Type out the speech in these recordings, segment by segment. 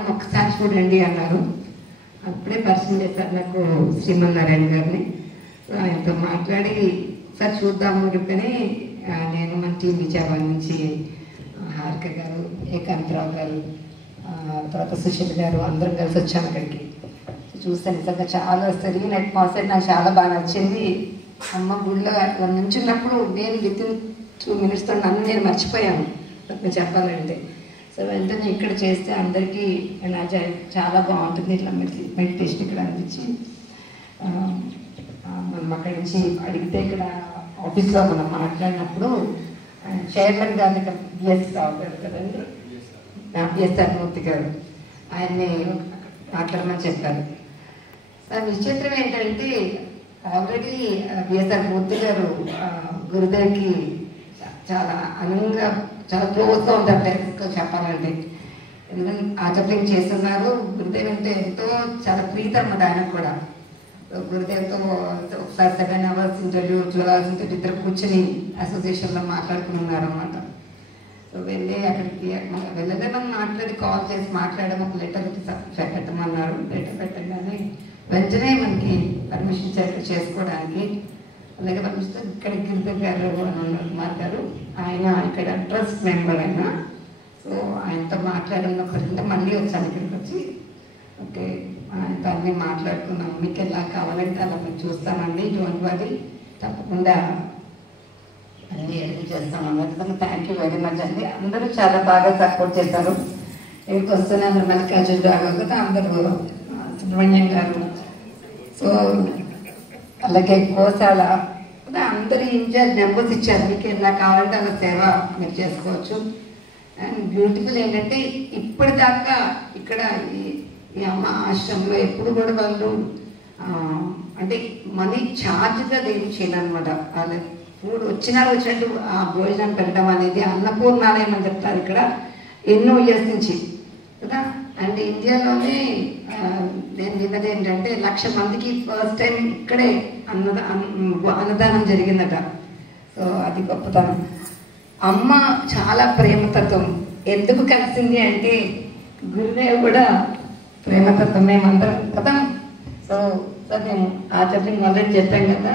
Madam ఒకసారి చూడండి అన్నారు. అప్పుడే పరిచయం చేశారు నాకు శ్రీమన్నారాయణ గారిని. ఆయనతో మాట్లాడి ఒకసారి చూద్దాము చెప్పని నేను మన టీం విజయవాడ నుంచి హారిక గారు, ఏకాంతరావు గారు, తర్వాత సుశీల్ గారు అందరం కలిసి వచ్చాము అక్కడికి. చూస్తే నిజంగా చాలా సరైన అట్మాస్ఫియర్ నాకు చాలా బాగా నచ్చింది. అమ్మ గుడిలో నుంచున్నప్పుడు నేను వితిన్ 2 minutesతో నన్ను నేను మర్చిపోయాను చెప్పాలంటే. సో వెంటనే ఇక్కడ చేస్తే అందరికీ చాలా బాగుంటుంది ఇట్లా మెడిటేషన్ ఇక్కడ అనిపించి మనం అక్కడి నుంచి అడిగితే ఇక్కడ ఆఫీస్లో మనం మాట్లాడినప్పుడు చైర్మన్ గారిని బిఎస్ రావు గారు కదండి, బిఎస్ఆర్ మూర్తి గారు, ఆయన్ని మాట్లాడమని చెప్పారు. విచిత్రం ఏంటంటే ఆల్రెడీ బిఎస్ఆర్ మూర్తి గారు గురుదేవ్కి చాలా అనంగా చాలా క్లోజ్గా ఉంటారు డైరెక్ట్గా చెప్పాలంటే. ఎందుకంటే ఆచరణం చేస్తున్నారు. గురుదేవ్ అంటే ఎంతో చాలా ప్రీతమ్మది ఆయనకు కూడా. గురుదేవ్తో ఒకసారి 7 hours ఇంటర్వ్యూ, 12 hours ఇంటర్వ్యూ ఇద్దరు కూర్చొని అసోసియేషన్లో మాట్లాడుకుని ఉన్నారన్నమాట. సో వెళ్ళి అక్కడికి వెళ్ళలేమని మాట్లాడి కాల్ చేసి మాట్లాడడం, ఒక లెటర్ పెట్టమన్నారు. లెటర్ పెట్టగానే వెంటనే మనకి పర్మిషన్ చేసుకోవడానికి అలాగే పర్మిషన్ ఇక్కడ గిరిధర్ గారు కుమార్ గారు, ఆయన ఇక్కడ ట్రస్ట్ మెంబర్ అయినా. సో ఆయనతో మాట్లాడిన మళ్ళీ వచ్చాను ఇక్కడికి వచ్చి. ఓకే ఆయనతో అన్నీ మాట్లాడుకున్నాం. మీకు ఎలా కావాలంటే అలా మేము చూస్తామండి, డోంట్ వరీ, తప్పకుండా అన్నీ ఎదురు చేస్తాం అన్నది. థ్యాంక్ యూ వెరీ మచ్ అండి. అందరూ చాలా బాగా సపోర్ట్ చేశారు. ఇక్కడికి వస్తూనే అందరూ మల్లికార్జున రావు కదా, అందరూ సుబ్రహ్మణ్యం గారు, సో అలాగే కోసాల అందరూ ఇన్ఛార్జ్ నెంబర్స్ ఇచ్చారు. మీకు ఎలా కావాలంటే అలా సేవ మీరు చేసుకోవచ్చు. అండ్ బ్యూటిఫుల్ ఏంటంటే ఇప్పటిదాకా ఇక్కడ ఈ అమ్మ ఆశ్రమంలో ఎప్పుడు కూడా వాళ్ళు అంటే మనీ ఛార్జ్గా దేని చేయాలన్నమాట. వాళ్ళ ఫుడ్ వచ్చినట్టు ఆ భోజనం పెట్టడం అనేది అన్నపూర్ణాలయం అని చెప్తారు ఇక్కడ ఎన్నో ఇయర్స్ నుంచి కదా. అండ్ ఇండియాలోనే నేను విన్నది ఏంటంటే 1,00,000 మందికి ఫస్ట్ టైం ఇక్కడే అన్నదానం జరిగిందట. సో అది గొప్పతనం. అమ్మ చాలా ప్రేమతత్వం. ఎందుకు కలిసింది అంటే గురుదేవ్ కూడా ప్రేమతత్వం మేమందరం కదా. సో మేము ఆచరణ మొదటి చెప్పాం కదా,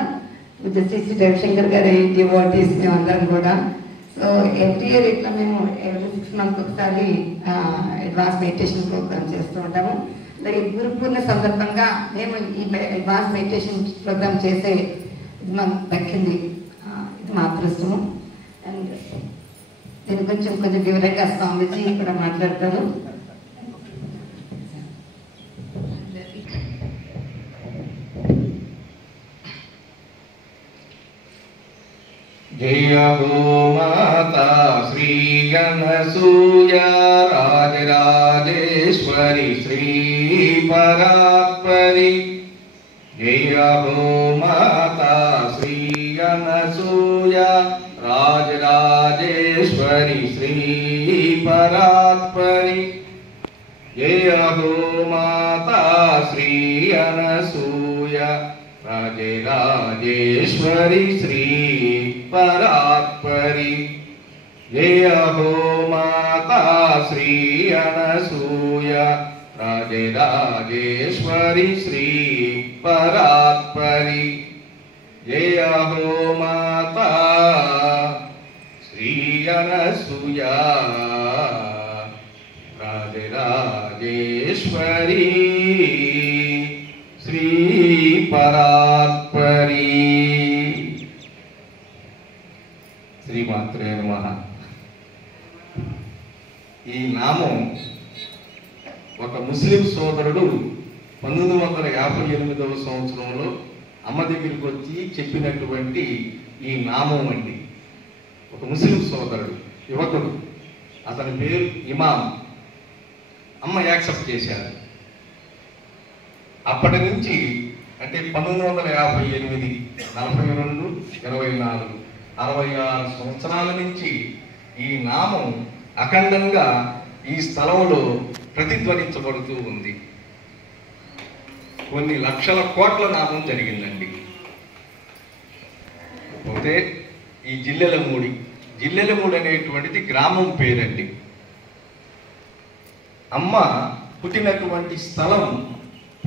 శ్రీ రవిశంకర్ గారి డివోటీస్ మేమందరం కూడా. సో ఎవ్రీ ఇయర్ ఇట్లా మేము every 6 months ఒకసారి అడ్వాన్స్ మెడిటేషన్ ప్రోగ్రామ్ చేస్తూ ఉంటాము. అలాగే గురు పూర్ణ సందర్భంగా మేము ఈ అడ్వాన్స్ మెడిటేషన్ ప్రోగ్రామ్ చేసే ఇది మాకు దక్కింది. ఇది మా అదృష్టము. అండ్ నేను కొంచెం వివరంగా స్వామిజీ ఇక్కడ మాట్లాడతాను. जय हो माता श्री अनसूया राजराजेश्वरी श्री परात्परी। जय हो माता श्री अनसूया राजराजेश्वरी श्री परात्परी। जय हो माता श्री अनसूया राजराजेश्वरी श्री परात्परी। जय हो माता श्री अनसूया राजराजेश्वरी श्री परात्परी। जय हो माता श्री अनसूया राजराजेश्वरी श्री परात्परी। శ్రీమాత్రే నమః. ఈ నామం ఒక ముస్లిం సోదరుడు 1958వ సంవత్సరంలో అమ్మ దగ్గరికి వచ్చి చెప్పినటువంటి ఈ నామం అండి. ఒక ముస్లిం సోదరుడు, యువకుడు, అతని పేరు ఇమాం. అమ్మ యాక్సెప్ట్ చేశారు. అప్పటి నుంచి అంటే 1958, 42, 24, 66 సంవత్సరాల నుంచి ఈ నామం అఖండంగా ఈ స్థలంలో ప్రతిధ్వనించబడుతూ ఉంది. కొన్ని లక్షల కోట్ల నామం జరిగిందండి. పోతే ఈ జిల్లెలమూడి అనేటువంటిది గ్రామం పేరండి. అమ్మ పుట్టినటువంటి స్థలం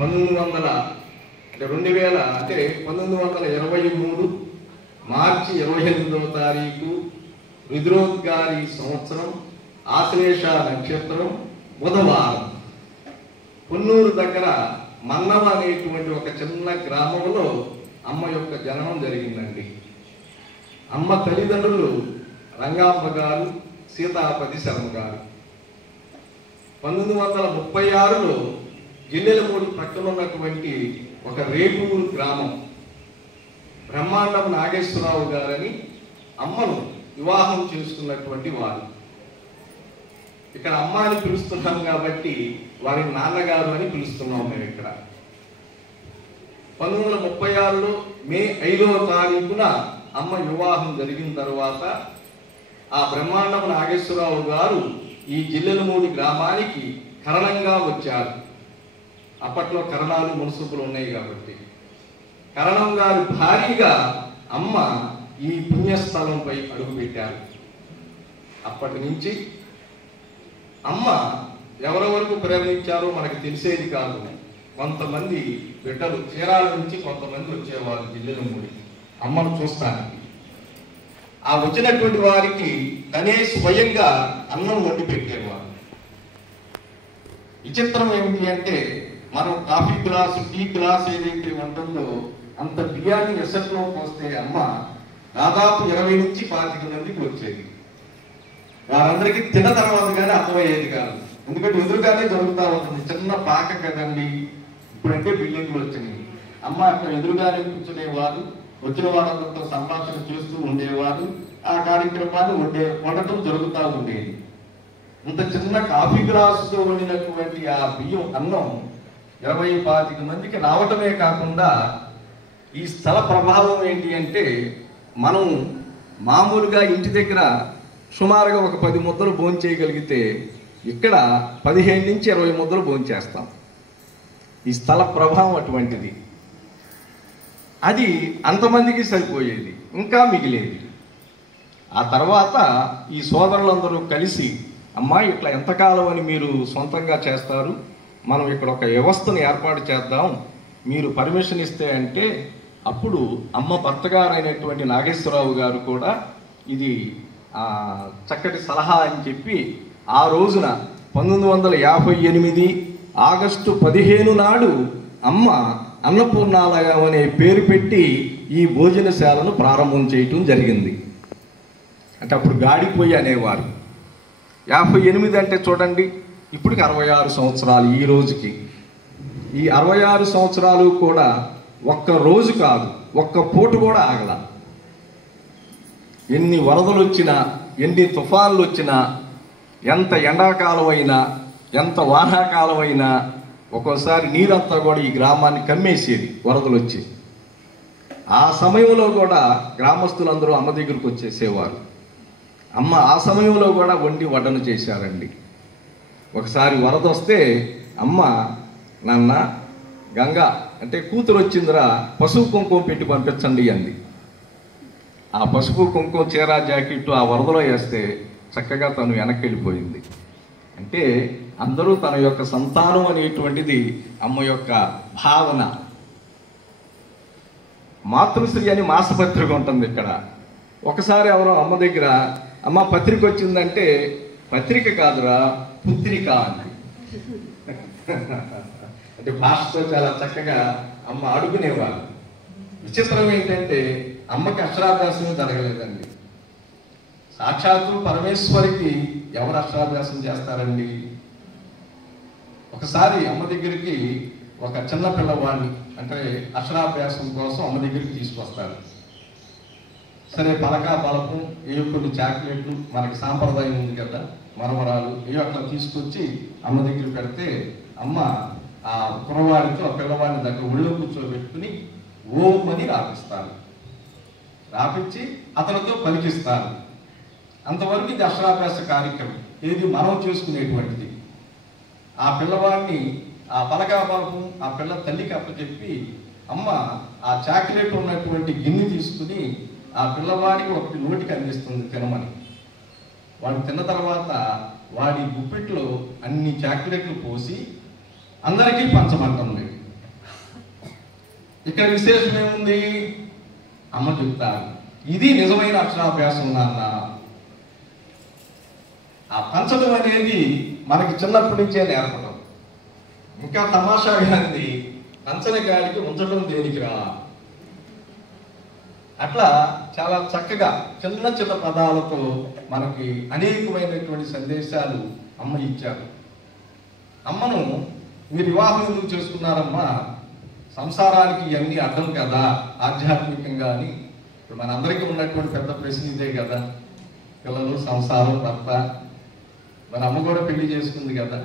1923 మార్చి 28వ తారీఖు రుద్రోద్గారి సంవత్సరం ఆశ్లేష నక్షత్రం బుధవారం పొన్నూరు దగ్గర మన్నవ అనేటువంటి ఒక చిన్న గ్రామంలో అమ్మ యొక్క జననం జరిగిందండి. అమ్మ తల్లిదండ్రులు రంగాంబ గారు, సీతాపతి శర్మ గారు. 1936లో జిల్లెలమూడి పక్కన ఉన్నటువంటి ఒక రేటూరు గ్రామం బ్రహ్మాండం నాగేశ్వరరావు గారని అమ్మను వివాహం చేసుకున్నటువంటి వారు. ఇక్కడ అమ్మ అని పిలుస్తున్నాం కాబట్టి వారి నాన్నగారు అని పిలుస్తున్నాం మేము ఇక్కడ. 1936లో మే 5వ తారీఖున అమ్మ వివాహం జరిగిన తర్వాత ఆ బ్రహ్మాండం నాగేశ్వరరావు గారు ఈ జిల్లెలమూడి గ్రామానికి కరణంగా వచ్చారు. అప్పట్లో కరణాలు మున్సిపులు ఉన్నాయి కాబట్టి కరణం గారి భారీగా అమ్మ ఈ పుణ్యస్థలంపై అడుగుపెట్టారు. అప్పటి నుంచి అమ్మ ఎవరెవరకు ప్రేరణించారో మనకు తెలిసేది కాదు. కొంతమంది బిడ్డలు చీరాల నుంచి కొంతమంది వచ్చేవారు జిల్లెలమూడి అమ్మను చూస్తానికి. ఆ వచ్చినటువంటి వారికి తనే స్వయంగా అన్నం వండి పెట్టేవారు. విచిత్రం ఏమిటి అంటే మనం కాఫీ గ్లాసు, టీ గ్లాస్ ఏదైతే ఉంటుందో అంత బిర్యానీ ఎసట్లో పోస్తే అమ్మ దాదాపు 20 నుంచి 25 మందికి వచ్చేది. వారందరికీ తిన్న తర్వాత కానీ అర్థమయ్యేది కాదు. ఎందుకంటే ఎదురుగానే జరుగుతూ ఉంటుంది. చిన్న పాక కదండి, ఇప్పుడంటే బిల్డింగ్లు వచ్చినాయి. అమ్మ అక్కడ ఎదురుగానే కూర్చునేవారు. వచ్చిన వాళ్ళందరితో సంభాషణ చేస్తూ ఉండేవారు. ఆ కార్యక్రమాన్ని వండటం జరుగుతూ ఉండేది. ఇంత చిన్న కాఫీ గ్లాసుతో వండినటువంటి ఆ బియ్యం అన్నం 20-25 మందికి రావటమే కాకుండా ఈ స్థల ప్రభావం ఏంటి అంటే మనం మామూలుగా ఇంటి దగ్గర సుమారుగా ఒక 10 ముద్దలు భోంచేయగలిగితే ఇక్కడ 15 నుంచి 20 ముద్దలు భోంచేస్తాం. ఈ స్థల ప్రభావం అటువంటిది. అది అంతమందికి సరిపోయేది, ఇంకా మిగిలేది. ఆ తర్వాత ఈ సోదరులందరూ కలిసి అమ్మా ఇట్లా ఎంతకాలం అని మీరు సొంతంగా చేస్తారు, మనం ఇక్కడ ఒక వ్యవస్థను ఏర్పాటు చేద్దాం, మీరు పర్మిషన్ ఇస్తే అంటే అప్పుడు అమ్మ భర్తగారు అయినటువంటి నాగేశ్వరరావు గారు కూడా ఇది చక్కటి సలహా అని చెప్పి ఆ రోజున 1958 ఆగస్టు 15 నాడు అమ్మ అన్నపూర్ణాలయం అనే పేరు పెట్టి ఈ భోజనశాలను ప్రారంభం చేయటం జరిగింది. అంటే అప్పుడు గాడిపోయి అనేవారు. 58 అంటే చూడండి, ఇప్పటికి 66 సంవత్సరాలు. ఈ రోజుకి ఈ 66 సంవత్సరాలు కూడా ఒక్క రోజు కాదు, ఒక్క పూట కూడా ఆగల. ఎన్ని వరదలు వచ్చినా, ఎన్ని తుఫాన్లు వచ్చినా, ఎంత ఎండాకాలం అయినా, ఎంత వానాకాలం అయినా ఒక్కోసారి నీరంతా కూడా ఈ గ్రామాన్ని కమ్మేసేది వరదలు వచ్చి. ఆ సమయంలో కూడా గ్రామస్తులందరూ అమ్మ దగ్గరకు వచ్చేసేవారు. అమ్మ ఆ సమయంలో కూడా వండి వడ్డన చేశారండి. ఒకసారి వరద వస్తే అమ్మ, నాన్న గంగా అంటే కూతురు వచ్చిందిరా, పసుపు కుంకుమ పెట్టి పంపించండి అంది. ఆ పసుపు కుంకుమ చీర జాకెట్టు ఆ వరదలో వేస్తే చక్కగా తను వెనక్కి వెళ్ళిపోయింది. అంటే అందరూ తన యొక్క సంతానం అనేటువంటిది అమ్మ యొక్క భావన. మాతృశ్రీ అని మాసపత్రిక ఉంటుంది ఇక్కడ. ఒకసారి ఎవరో అమ్మ దగ్గర, అమ్మ పత్రిక వచ్చిందంటే, పత్రిక కాదురా పుత్రిక అంది. అంటే భాషతో చాలా చక్కగా అమ్మ అడుగునేవారు. విచిత్రం ఏంటంటే అమ్మకి అక్షరాభ్యాసం జరగలేదండి. సాక్షాత్తు పరమేశ్వరికి ఎవరు అక్షరాభ్యాసం చేస్తారండి? ఒకసారి అమ్మ దగ్గరికి ఒక చిన్న పిల్లవాడిని అంటే అక్షరాభ్యాసం కోసం అమ్మ దగ్గరికి తీసుకొస్తారు. సరే పలకా బలపం ఏవో కొన్ని చాక్లెట్లు, మనకి సాంప్రదాయం ఉంది కదా, మరమరాలు ఏవో అట్లా తీసుకొచ్చి అమ్మ దగ్గర పెడితే అమ్మ ఆ కుర్రవాడితో ఆ పిల్లవాడిని దగ్గర ఒళ్ళో కూర్చోబెట్టుకుని ఓం అని రాపిస్తారు. రాపించి అతనితో పలికిస్తారు. అంతవరకు ఇది అక్షరాభ్యాస కార్యక్రమం, ఇది మనం చేసుకునేటువంటిది. ఆ పిల్లవాడిని ఆ పలకా బలపం ఆ పిల్ల తల్లికి అప్పచెప్పి అమ్మ ఆ చాక్లెట్ ఉన్నటువంటి గిన్నె తీసుకుని ఆ పిల్లవాడికి ఒకటి నోటికి అందిస్తుంది తినమని. వాడు తిన్న తర్వాత వాడి గుప్పిట్లో అన్ని చాక్లెట్లు పోసి అందరికీ పంచమంటుంది. ఇక్కడ విశేషం ఏముంది? అమ్మ చెప్తారు, ఇది నిజమైన అక్షరాభ్యాసం నాన్న. ఆ పంచడం అనేది మనకి చిన్నప్పటి నుంచే నేర్పడం. ఇంకా తమాషాగా ఉంది, పంచని గాడికి ఉంచడం దేనికిరా. అట్లా చాలా చక్కగా చిన్న చిన్న పదాలతో మనకి అనేకమైనటువంటి సందేశాలు అమ్మ ఇచ్చారు. అమ్మను మీరు వివాహం ఎందుకు చేసుకున్నారమ్మా? సంసారానికి ఇవన్నీ అర్థం కదా ఆధ్యాత్మికంగా అని. ఇప్పుడు మనందరికీ ఉన్నటువంటి పెద్ద ప్రశ్న ఇదే కదా, పిల్లలు, సంసారం, భర్త. మన అమ్మ కూడా పెళ్లి చేసుకుంది కదా.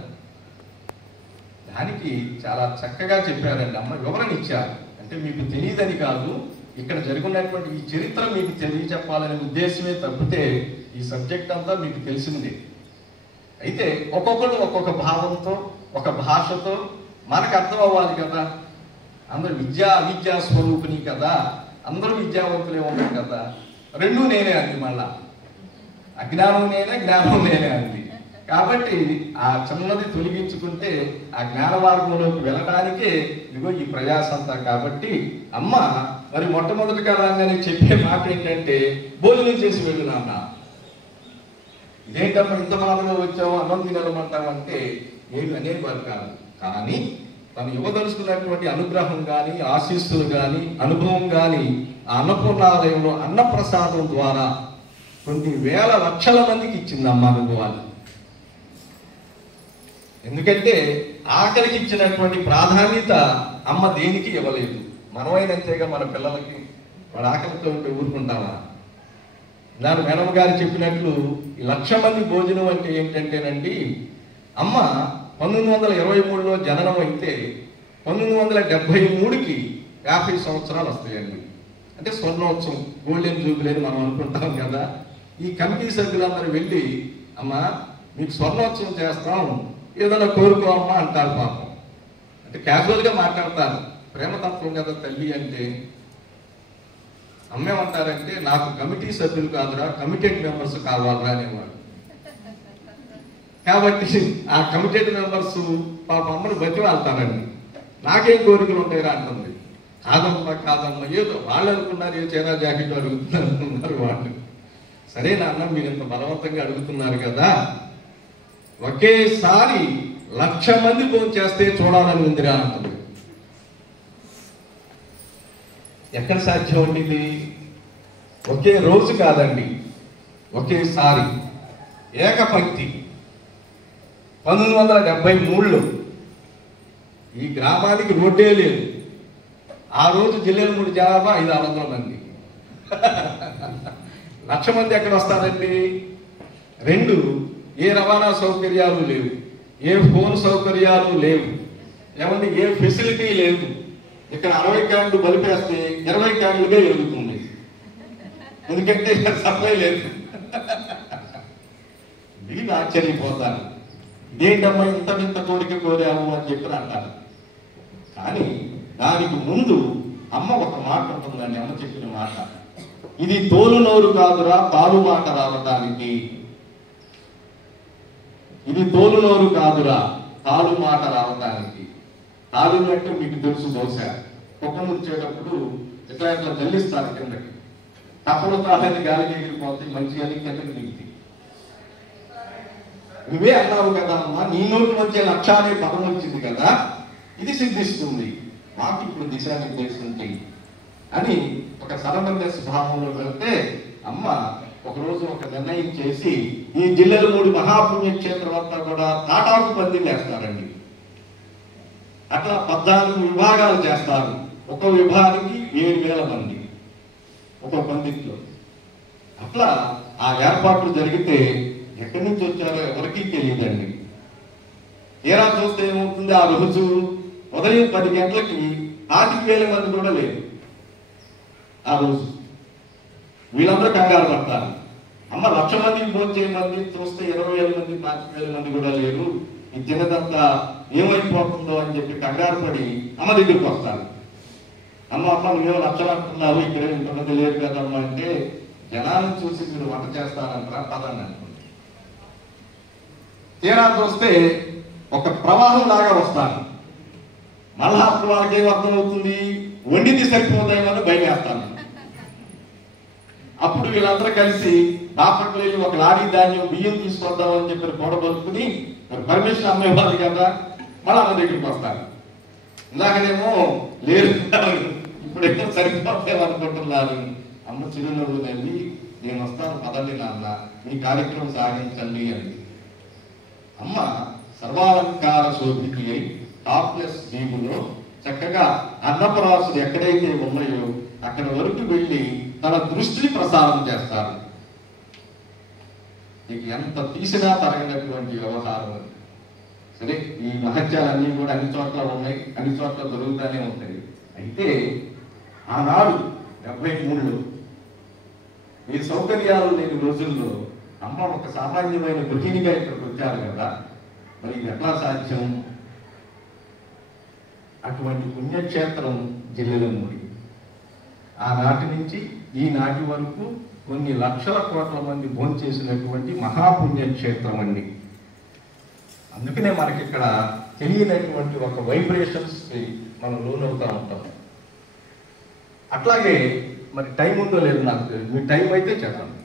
దానికి చాలా చక్కగా చెప్పారండి అమ్మ, వివరణ ఇచ్చారు. అంటే మీకు తెలియదని కాదు, ఇక్కడ జరుగుతున్నటువంటి ఈ చరిత్ర మీకు తెలియచెప్పాలనే ఉద్దేశమే తప్పితే ఈ సబ్జెక్ట్ అంతా మీకు తెలిసిందే. అయితే ఒక్కొక్కరు ఒక్కొక్క భావంతో, ఒక భాషతో మనకు అర్థం అవ్వాలి కదా. అందరూ అవిద్యా స్వరూపిణి కదా, అందరూ విద్యావంతులే ఉన్నారు కదా. రెండూ నేనే అంది, మళ్ళా అజ్ఞానం నేనే, జ్ఞానం నేనే అంది. కాబట్టి ఆ చిన్నది తొలగించుకుంటే ఆ జ్ఞాన మార్గంలోకి వెళ్ళడానికే ఇదిగో ఈ ప్రయాస అంతా. కాబట్టి అమ్మ మరి మొట్టమొదటిగా రాగానే చెప్పే మాట ఏంటంటే, భోజనం చేసి వెళ్ళు నాన్న. ఇదేంటప్పుడు ఇంత బాధగా వచ్చావు, అన్నం తినమంటావంటే ఏమి అనేవారు కాదు. కానీ తను ఇవ్వదలుచుకున్నటువంటి అనుగ్రహం కానీ, ఆశీస్సులు కానీ, అనుభవం కానీ ఆ అన్నపూర్ణాలయంలో అన్నప్రసాదం ద్వారా కొన్ని వేల లక్షల మందికి ఇచ్చింది అమ్మ అనుభవాలు. ఎందుకంటే ఆకలికి ఇచ్చినటువంటి ప్రాధాన్యత అమ్మ దేనికి ఇవ్వలేదు. మనమైనంతేగా మన పిల్లలకి వాడు ఆకలితో ఉంటే ఊరుకుంటామా? నాన్న మేడం గారు చెప్పినట్లు 1,00,000 మంది భోజనం అంటే ఏంటంటేనండి, అమ్మ 1923లో జననం అయితే 1973కి 50 సంవత్సరాలు వస్తాయండి. అంటే స్వర్ణోత్సవం, గోల్డెన్ జూబిలీ అని మనం అనుకుంటాం కదా. ఈ కమిటీ సభ్యులందరూ వెళ్ళి, అమ్మ మీకు స్వర్ణోత్సవం చేస్తాం, ఏదైనా కోరుకో అమ్మ అంటారు. పాపం అంటే క్యాజువల్గా మాట్లాడతారు, ప్రేమతత్వం కదా తల్లి అంటే. అమ్మేమంటారంటే, నాకు కమిటీ సభ్యులు కాదురా, కమిటెడ్ మెంబర్స్ కావాలరా అనేవాడు. కాబట్టి ఆ కమిటెడ్ మెంబర్స్ పాప అమ్మను బతి వెళ్తారండి. నాకేం కోరికలు ఉంటాయిరా అంటుంది. కాదమ్మ ఏదో వాళ్ళు అనుకున్నారు, ఏ చీరా జాకెట్ అడుగుతున్నారు అనుకున్నారు వాళ్ళు. సరే నాన్న, మీరు ఇంత బలవంతంగా అడుగుతున్నారు కదా, ఒకేసారి 1,00,000 మంది ఫోన్ చేస్తే చూడాలని ఉందిరా అంటుంది. ఎక్కడ సాధ్యం ఉండేది? ఒకే రోజు కాదండి, ఒకేసారి ఏకపంక్తి. 1973లో ఈ గ్రామానికి రోడ్డే లేదు. ఆ రోజు జిల్లాలో 3 జనాభా 500 మంది. 1,00,000 మంది ఎక్కడ వస్తారండి? 2, ఏ రవాణా సౌకర్యాలు లేవు, ఏ ఫోన్ సౌకర్యాలు లేవు, ఏమంటే ఏ ఫెసిలిటీ లేదు. ఇక్కడ 60 క్యాన్లు బలిపేస్తే 20 క్యాన్లుగా ఎదుగుతుంది, ఎందుకంటే సప్లై లేదు. వీళ్ళు ఆశ్చర్యపోతారు, ఇదేంటమ్మా ఇంత కోరిక కోరాము అని చెప్పి అంటారు. కానీ దానికి ముందు అమ్మ ఒక మాట ఉంటుందండి. అమ్మ చెప్పిన మాట, ఇది తోలు నోరు కాదురా తాలు మాట రావటానికి. ఇది తోలు నోరు కాదురా తాలు మాట రావటానికి. తాలు అంటే మీకు తెలుసు, బహుశా కుక్కను వచ్చేటప్పుడు ఇట్లా జల్లిస్తారు కిందకి. కప్పలు తాళని గాలికి ఎగిరిపోతే మంచిగా కిందకి దిగుతాయి. నువ్వే అన్నావు కదా అమ్మా, నీ నోటి మధ్య 1,00,000 అనే పదం వచ్చింది కదా, ఇది సిద్ధిస్తుంది, మాకు ఇప్పుడు దిశానిర్దేశం చెయ్యి అని ఒక సరళమైన స్వభావంలో వెళ్తే, అమ్మ ఒకరోజు ఒక నిర్ణయం చేసి ఈ జిల్లాలో 3 మహాపుణ్యక్షేత్రం అంతా కూడా తాటాకు పందిలు వేస్తారండి. అట్లా 14 విభాగాలు చేస్తారు. ఒక విభాగానికి 7,000 మంది ఒక పందిట్లో. అట్లా ఆ ఏర్పాట్లు జరిగితే ఎక్కడి నుంచి వచ్చారో ఎవరికీ తెలియదండి. తీరా చూస్తే ఏమవుతుంది, ఆ రోజు ఉదయం 10 గంటలకి 5,000 మంది కూడా లేరు. ఆ రోజు వీళ్ళందరూ కంగారు పడతారు. అమ్మ 1,00,000 మందికి భోజనం చేయమంది, చూస్తే 20,000 మంది 25,000 మంది కూడా లేరు, ఈ తినదంతా ఏమైపోతుందో అని చెప్పి కంగారు పడి అమ్మ దగ్గరికి వస్తారు. అమ్మ నువ్వేమో 1,00,000 అంటున్నారు, ఇక్కడ ఇంతమంది లేరు కదమ్మా అంటే, జనాలను చూసి మీరు వంట చేస్తారంటారా పదాన్ని అనుకోండి. తీరా చూస్తే ఒక ప్రవాహం లాగా వస్తాను. మళ్ళా అప్పుడు వాళ్ళకి ఏం అర్థం అవుతుంది, వండింది సరిపోతాయని భయం వేస్తాను. అప్పుడు వీళ్ళందరూ కలిసి బాపట్ల వెళ్ళి ఒక లారీ ధాన్యం బియ్యం తీసుకొద్దామని చెప్పి పొడబలుకుని మరి పర్మిషన్ అమ్మేవాళ్ళు కదా, మళ్ళీ అమ్మ దగ్గరికి వస్తారు. ఇందాకనేమో లేదు ఇప్పుడేమో సరిపోతామనుకుంటున్నారు. అమ్మ చిరునవ్వు వెళ్ళి నేను వస్తాను పదండి నాన్న, మీ కార్యక్రమం సాగించండి అని. అమ్మ సర్వాలంకార శోభికి అయి టాప్లెస్ దీవులో చక్కగా అన్నపరాసులు ఎక్కడైతే ఉన్నాయో అక్కడ వరకు వెళ్ళి తన దృష్టిని ప్రసారం చేస్తారు. నీకు ఎంత తీసినా తరగనటువంటి వ్యవహారం. సరే, ఈ మహత్యాలన్నీ కూడా అన్ని చోట్ల ఉన్నాయి, అన్ని చోట్ల దొరుకుతూనే ఉంటాయి. అయితే ఆనాడు 73లో ఈ సౌకర్యాలు లేని రోజుల్లో అమ్మ ఒక సామాన్యమైన గృహిణిగా ఇక్కడికి వచ్చారు కదా, మరి ఇది ఎట్లా సాధ్యం? అటువంటి పుణ్యక్షేత్రం జిల్లెలమూడి ఆనాటి నుంచి ఈనాటి వరకు కొన్ని లక్షల కోట్ల మంది భోంచేసినటువంటి మహాపుణ్యక్షేత్రం అండి. అందుకనే మనకి ఇక్కడ తెలియనటువంటి ఒక వైబ్రేషన్స్ మనం లోనవుతూ ఉంటాం. అట్లాగే మరి టైం ఉందో లేదో నాకు తెలియదు, మీ టైం అయితే చెప్పండి.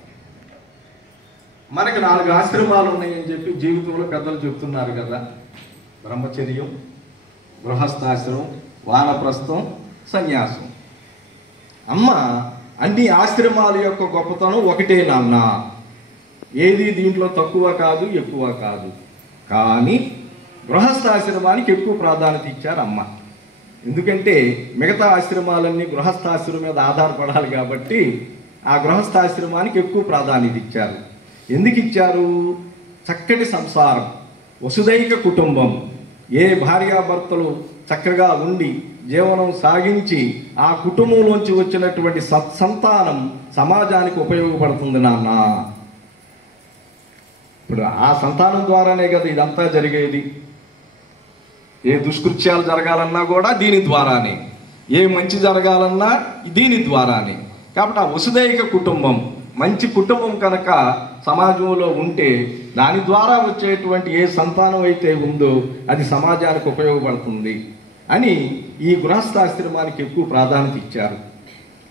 మనకి 4 ఆశ్రమాలు ఉన్నాయని చెప్పి జీవితంలో పెద్దలు చెప్తున్నారు కదా, బ్రహ్మచర్యం, గృహస్థాశ్రమం, వానప్రస్థం, సన్యాసం. అమ్మ అన్ని ఆశ్రమాల యొక్క గొప్పతనం ఒకటే నాన్న, ఏది దీంట్లో తక్కువ కాదు ఎక్కువ కాదు. కానీ గృహస్థాశ్రమానికి ఎక్కువ ప్రాధాన్యత ఇచ్చారు అమ్మ. ఎందుకంటే మిగతా ఆశ్రమాలన్నీ గృహస్థాశ్రమం మీద ఆధారపడాలి కాబట్టి ఆ గృహస్థాశ్రమానికి ఎక్కువ ప్రాధాన్యత ఇచ్చారు. ఎందుకు ఇచ్చారు? చక్కటి సంసారం, వసుదైక కుటుంబం, ఏ భార్యాభర్తలు చక్కగా ఉండి జీవనం సాగించి ఆ కుటుంబంలోంచి వచ్చినటువంటి సత్సంతానం సమాజానికి ఉపయోగపడుతుంది నాన్న. ఇప్పుడు ఆ సంతానం ద్వారానే కదా ఇదంతా జరిగేది. ఏ దుష్కృత్యాలు జరగాలన్నా కూడా దీని ద్వారానే, ఏ మంచి జరగాలన్నా దీని ద్వారానే. కాబట్టి ఆ వసుదైక కుటుంబం మంచి కుటుంబం కనుక సమాజంలో ఉంటే దాని ద్వారా వచ్చేటువంటి ఏ సంతానం అయితే ఉందో అది సమాజానికి ఉపయోగపడుతుంది అని ఈ గృహస్థాశ్రమానికి ఎక్కువ ప్రాధాన్యత ఇచ్చారు.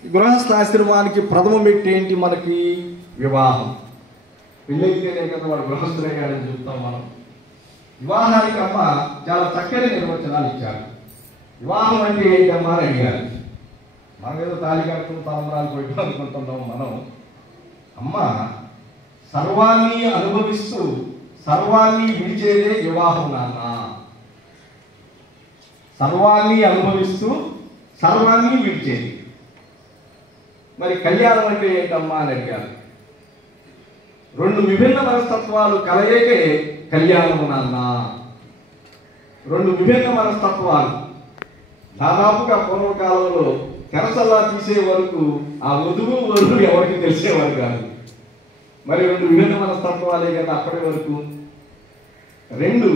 ఈ గృహస్థాశ్రమానికి ప్రథమ మెట్టు ఏంటి? మనకి వివాహం. పెళ్ళైతేనే కదా వాడు గృహస్థులయ్యాడని చెప్తాం మనం. వివాహానికి అమ్మ చాలా చక్కని నిర్వచనాలు ఇచ్చారు. వివాహం అంటే ఏంటమ్మా అని అడిగారు. మనం ఏదో తాళి కట్టుకుని తలంబరాలు పెట్టు అనుకుంటున్నాం మనం. అమ్మ సర్వాన్ని అనుభవిస్తూ సర్వాన్ని విడిచేదే వివాహం నాన్న. సర్వాన్ని అనుభవిస్తూ సర్వాన్ని విడిచేది. మరి కళ్యాణం అంటే ఏంటమ్మా అని అడిగారు. 2 విభిన్న మనస్తత్వాలు కలయికే కళ్యాణము నాన్న. 2 విభిన్న మనస్తత్వాలు దాదాపుగా పూర్వకాలంలో తెరసల్లా తీసే వరకు ఆ వధువు వరుడు ఎవరికి తెలిసేవారు కాదు. మరి 2 విభిన్న మనస్తత్వాలే కదా అప్పటి వరకు. 2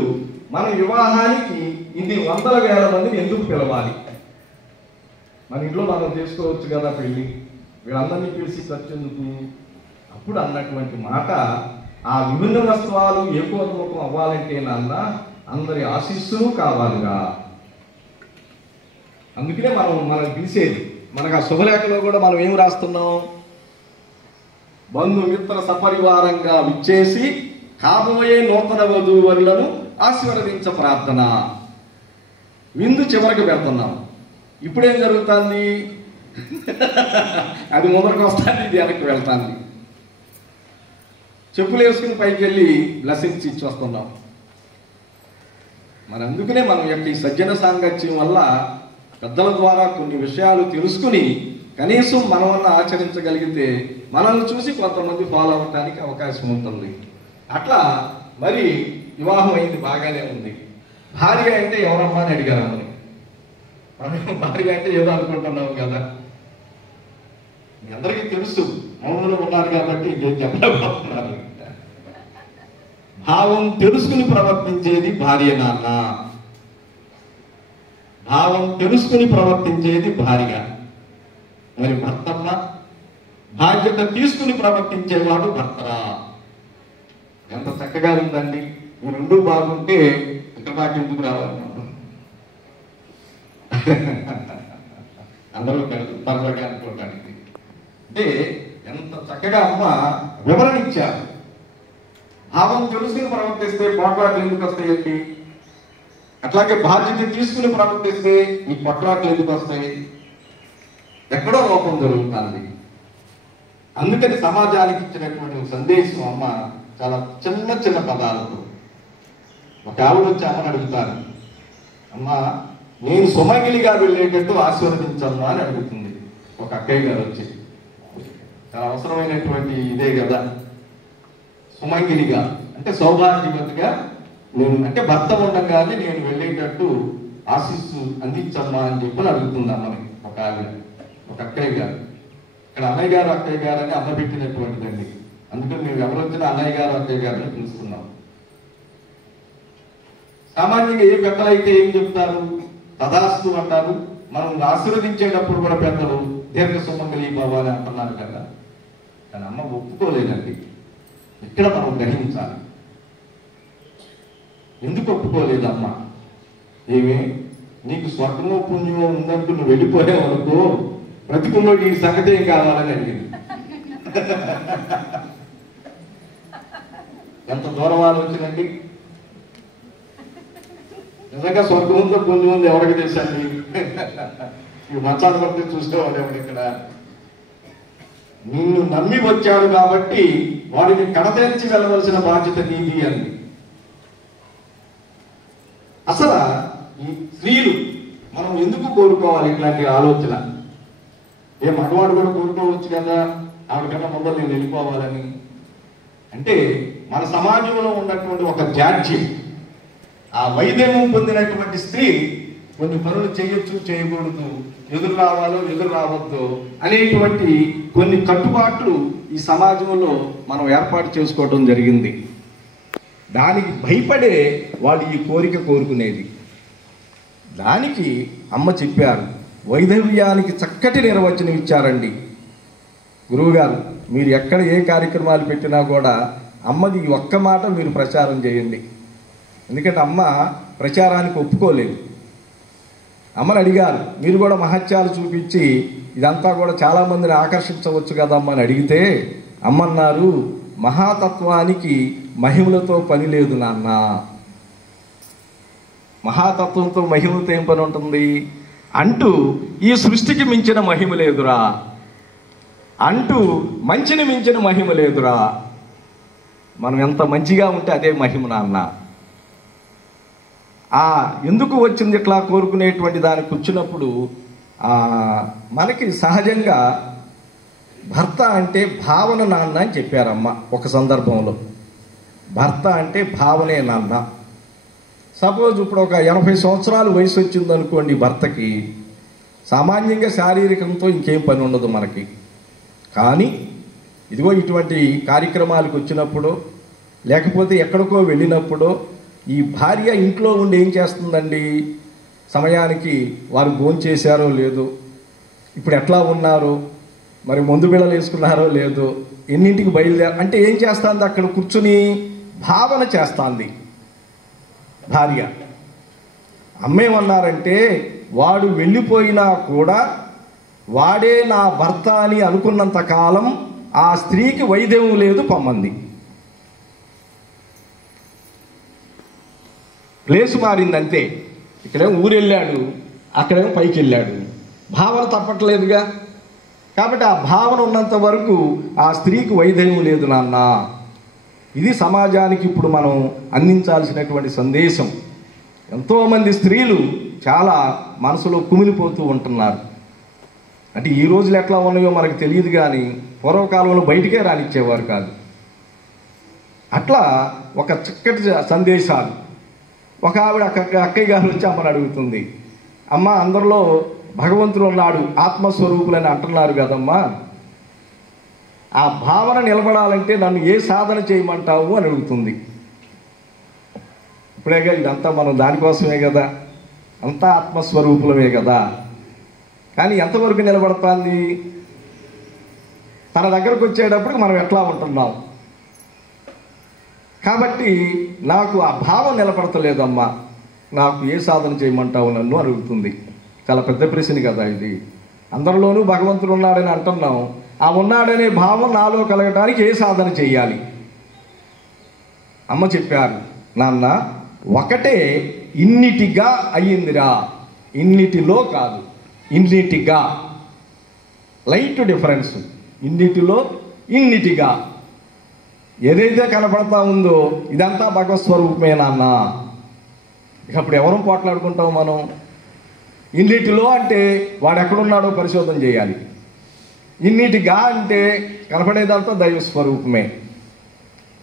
మన వివాహానికి ఇన్ని వందల వేల మందిని ఎందుకు పిలవాలి? మన ఇంట్లో మనం చేసుకోవచ్చు కదా పెళ్ళి, వీళ్ళందరినీ పిలిచి ఖర్చెందుకు? అప్పుడు అన్నటువంటి మాట, ఆ విభిన్న వస్తువులు ఏకోన్ముఖం అవ్వాలంటే నాన్న అందరి ఆశీస్సులు కావాలిగా. అందుకనే మనం పిలిచేది. మనకు ఆ శుభలేఖలో కూడా మనం ఏం రాస్తున్నాం? బంధుమిత్ర సపరివారంగా విచ్చేసి కాబోయే నూతన వధూవరులను ఆశీర్వదించ ప్రార్థన. విందు చివరికి పెడుతున్నాం. ఇప్పుడేం జరుగుతుంది? అది మొదటికి వస్తుంది, ఇది వెనక్కి వెళ్తాంది. చెప్పులు వేసుకుని పైకి వెళ్ళి బ్లెస్సింగ్స్ ఇచ్చి వస్తున్నాం. మరి అందుకనే మనం యొక్క ఈ సజ్జన సాంగత్యం వల్ల పెద్దల ద్వారా కొన్ని విషయాలు తెలుసుకుని కనీసం మనమన్నా ఆచరించగలిగితే మనల్ని చూసి కొంతమంది ఫాలో అవ్వడానికి అవకాశం ఉంటుంది. అట్లా మరి వివాహం అయింది, బాగానే ఉంది. భార్య అంటే ఎవరమ్మా అని అడిగారు అమ్మని. మనం భార్య అంటే ఏదో అనుకుంటున్నాము కదా. మీ అందరికీ తెలుసు, మౌనంలో ఉన్నారు కాబట్టి ఇంకేం చెప్పలేకపోతున్నారు. భావం తెలుసుకుని ప్రవర్తించేది భార్య నాన్న. భావం తెలుసుకుని ప్రవర్తించేది భార్య. మరి భర్తమ్మ బాధ్యత తీసుకుని ప్రవర్తించేవాడు భర్తరా. ఎంత చక్కగా ఉందండి. ఈ రెండు బాగుంటే ఇక్కడ దాకా ఎందుకు రావాలి అందరూ తరగగా అనుకోవటానికి. అంటే ఎంత చక్కగా అమ్మ వివరణ ఇచ్చారు. భావం తెలుసుకుని ప్రవర్తిస్తే పోట్లాట్లు ఎందుకు వస్తాయండి? అట్లాగే బాధ్యత తీసుకుని ప్రవర్తిస్తే ఈ పొట్లాట్లు ఎందుకు వస్తాయి? ఎక్కడో లోపం జరుగుతుంది. అందుకని సమాజానికి ఇచ్చినటువంటి సందేశం అమ్మ చాలా చిన్న చిన్న పదాలతో. ఒక ఆవిడ వచ్చి అమ్మని అడుగుతారు, అమ్మ నేను సుమంగిలిగా వెళ్ళేటట్టు ఆశీర్వదించమ్మా అని అడుగుతుంది ఒక అక్కయ్య గారు వచ్చి. చాలా అవసరమైనటువంటి ఇదే కదా, సుమంగిలిగా అంటే సౌభాగ్యవతిగా నేను అంటే భర్త ఉండగానే నేను వెళ్ళేటట్టు ఆశీస్సు అందించమ్మా అని చెప్పి అడుగుతుంది అమ్మని ఒక ఆవిడ, ఒక అక్కయ్య గారు. ఇక్కడ అన్నయ్య గారు అక్కయ్య గారు అని అమ్మ పెట్టినటువంటిదండి. అందుకని మేము ఎవరు వచ్చినా అన్నయ్య గారు అక్కయ్య గారు అని పిలుస్తున్నాం. సామాన్యంగా ఏ పెద్దలైతే ఏం చెప్తారు? తదాస్తు అంటారు. మనం ఆశీర్వదించేటప్పుడు కూడా పెద్దలు దీర్ఘ సుమంగళి బాబు అని అంటున్నారు కదా. కానీ అమ్మ ఒప్పుకోలేదండి. ఇక్కడ మనం గ్రహించాలి. ఎందుకు ఒప్పుకోలేదు అమ్మ? ఏమి నీకు స్వర్గమో పుణ్యమో ఉందంటూ నువ్వు వెళ్ళిపోయావు అనుకో, బ్రతికున్నోడు ఈ సంగతి ఏం కావాలని అడిగింది. ఎంత దూరం ఆలోచనండి. నిజంగా స్వర్గం ఉందో పుణ్యం ఉందో ఎవరికి తెలుసండి? ఈ మంచాల వరకు చూసేవాడు ఎవడు ఇక్కడ? నిన్ను నమ్మి వచ్చాడు కాబట్టి వాడిని కడతెరిచి వెళ్ళవలసిన బాధ్యత నీది అంది. అసలు ఈ స్త్రీలు మనం ఎందుకు కోరుకోవాలి ఇట్లాంటి ఆలోచన? ఏ మగవాడు కూడా కోరుకోవచ్చు కదా, ఆవిడకన్నా మొదలు నేను వెళ్ళిపోవాలని. అంటే మన సమాజంలో ఉన్నటువంటి ఒక జాడ్యం, ఆ వైద్యం పొందినటువంటి స్త్రీ కొన్ని పనులు చేయొచ్చు, చేయకూడదు, ఎదురు రావాలో ఎదురు రావద్దు అనేటువంటి కొన్ని కట్టుబాట్లు ఈ సమాజంలో మనం ఏర్పాటు చేసుకోవడం జరిగింది. దానికి భయపడే వాళ్ళు ఈ కోరిక కోరుకునేది. దానికి అమ్మ చెప్పారు, వైధవ్యానికి చక్కటి నిర్వచనం ఇచ్చారండి గురువుగారు. మీరు ఎక్కడ ఏ కార్యక్రమాలు పెట్టినా కూడా అమ్మది ఈ ఒక్క మాట మీరు ప్రచారం చేయండి. ఎందుకంటే అమ్మ ప్రచారానికి ఒప్పుకోలేదు. అమ్మని అడిగారు, మీరు కూడా మహత్యాలు చూపించి ఇదంతా కూడా చాలామందిని ఆకర్షించవచ్చు కదమ్మ అని అడిగితే అమ్మన్నారు, మహాతత్వానికి మహిమలతో పని లేదు నాన్న. మహాతత్వంతో మహిమలతో ఏం పని ఉంటుంది అంటూ, ఈ సృష్టికి మించిన మహిమ లేదురా అంటూ, మంచిని మించిన మహిమ లేదురా, మనం ఎంత మంచిగా ఉంటే అదే మహిమ నాన్న. ఎందుకు వచ్చింది ఇట్లా కోరుకునేటువంటి దానికి వచ్చినప్పుడు మనకి సహజంగా భర్త అంటే భావన నాన్న అని చెప్పారమ్మ ఒక సందర్భంలో. భర్త అంటే భావనే నాన్న. సపోజ్ ఇప్పుడు ఒక 80 సంవత్సరాలు వయసు వచ్చిందనుకోండి భర్తకి, సామాన్యంగా శారీరకంతో ఇంకేం పని ఉండదు మనకి. కానీ ఇదిగో ఇటువంటి కార్యక్రమాలకు వచ్చినప్పుడు, లేకపోతే ఎక్కడికో వెళ్ళినప్పుడు ఈ భార్య ఇంట్లో ఉండి ఏం చేస్తుందండి? సమయానికి వారు భోంచేశారో లేదో, ఇప్పుడు ఎట్లా ఉన్నారో, మరి మందు బిళ్ళలు వేసుకున్నారో లేదో, ఎన్నింటికి బయలుదేర అంటే ఏం చేస్తుంది? అక్కడ కూర్చుని భావన చేస్తుంది భార్య. అమ్మేమన్నారంటే, వాడు వెళ్ళిపోయినా కూడా వాడే నా భర్త అని అనుకున్నంత కాలం ఆ స్త్రీకి వైద్యం లేదు పొమ్మంది. ప్లేసు మారిందంతే. ఇక్కడేమో ఊరెళ్ళాడు, అక్కడేమో పైకి వెళ్ళాడు, భావన తప్పట్లేదుగా. కాబట్టి ఆ భావన ఉన్నంత వరకు ఆ స్త్రీకి వైద్యం లేదు నాన్న. ఇది సమాజానికి ఇప్పుడు మనం అందించాల్సినటువంటి సందేశం. ఎంతోమంది స్త్రీలు చాలా మనసులో కుమిలిపోతూ ఉంటున్నారు. అంటే ఈ రోజులు ఎట్లా ఉన్నాయో మనకు తెలియదు, కానీ పూర్వకాలంలో బయటికే రానిచ్చేవారు కాదు. అట్లా ఒక చక్కటి సందేశాలు. ఒక ఆవిడ అక్కయ్య గారు వచ్చి అమ్మని అడుగుతుంది, అమ్మ అందరిలో భగవంతుడు ఉన్నాడు, ఆత్మస్వరూపులని అంటున్నారు కదమ్మా, ఆ భావన నిలబడాలంటే నన్ను ఏ సాధన చేయమంటావు అని అడుగుతుంది. ఇప్పుడేగా ఇదంతా మనం దానికోసమే కదా, అంతా ఆత్మస్వరూపులమే కదా. కానీ ఎంతవరకు నిలబడుతుంది? తన దగ్గరకు వచ్చేటప్పటికి మనం ఎట్లా ఉంటున్నాం? కాబట్టి నాకు ఆ భావం నిలబడతలేదమ్మా, నాకు ఏ సాధన చేయమంటావు నన్ను అడుగుతుంది. చాలా పెద్ద ప్రశ్న కదా ఇది. అందరిలోనూ భగవంతుడు ఉన్నాడని అంటున్నాం, ఆ ఉన్నాడనే భావం నాలో కలగటానికి ఏ సాధన చెయ్యాలి? అమ్మ చెప్పారు, నాన్న ఒకటే ఇన్నిటిగా అయ్యిందిరా, ఇన్నిటిలో కాదు, ఇన్నిటిగా. Light difference, ఇన్నిటిలో ఇన్నిటిగా. ఏదైతే కనపడతా ఉందో ఇదంతా భగవత్ స్వరూపమే నాన్న. ఇక అప్పుడు ఎవరు పోట్లాడుకుంటాం మనం? ఇన్నిటిలో అంటే వాడు ఎక్కడున్నాడో పరిశోధన చేయాలి, ఇన్నిటిగా అంటే కనపడేదంతా దైవ స్వరూపమే.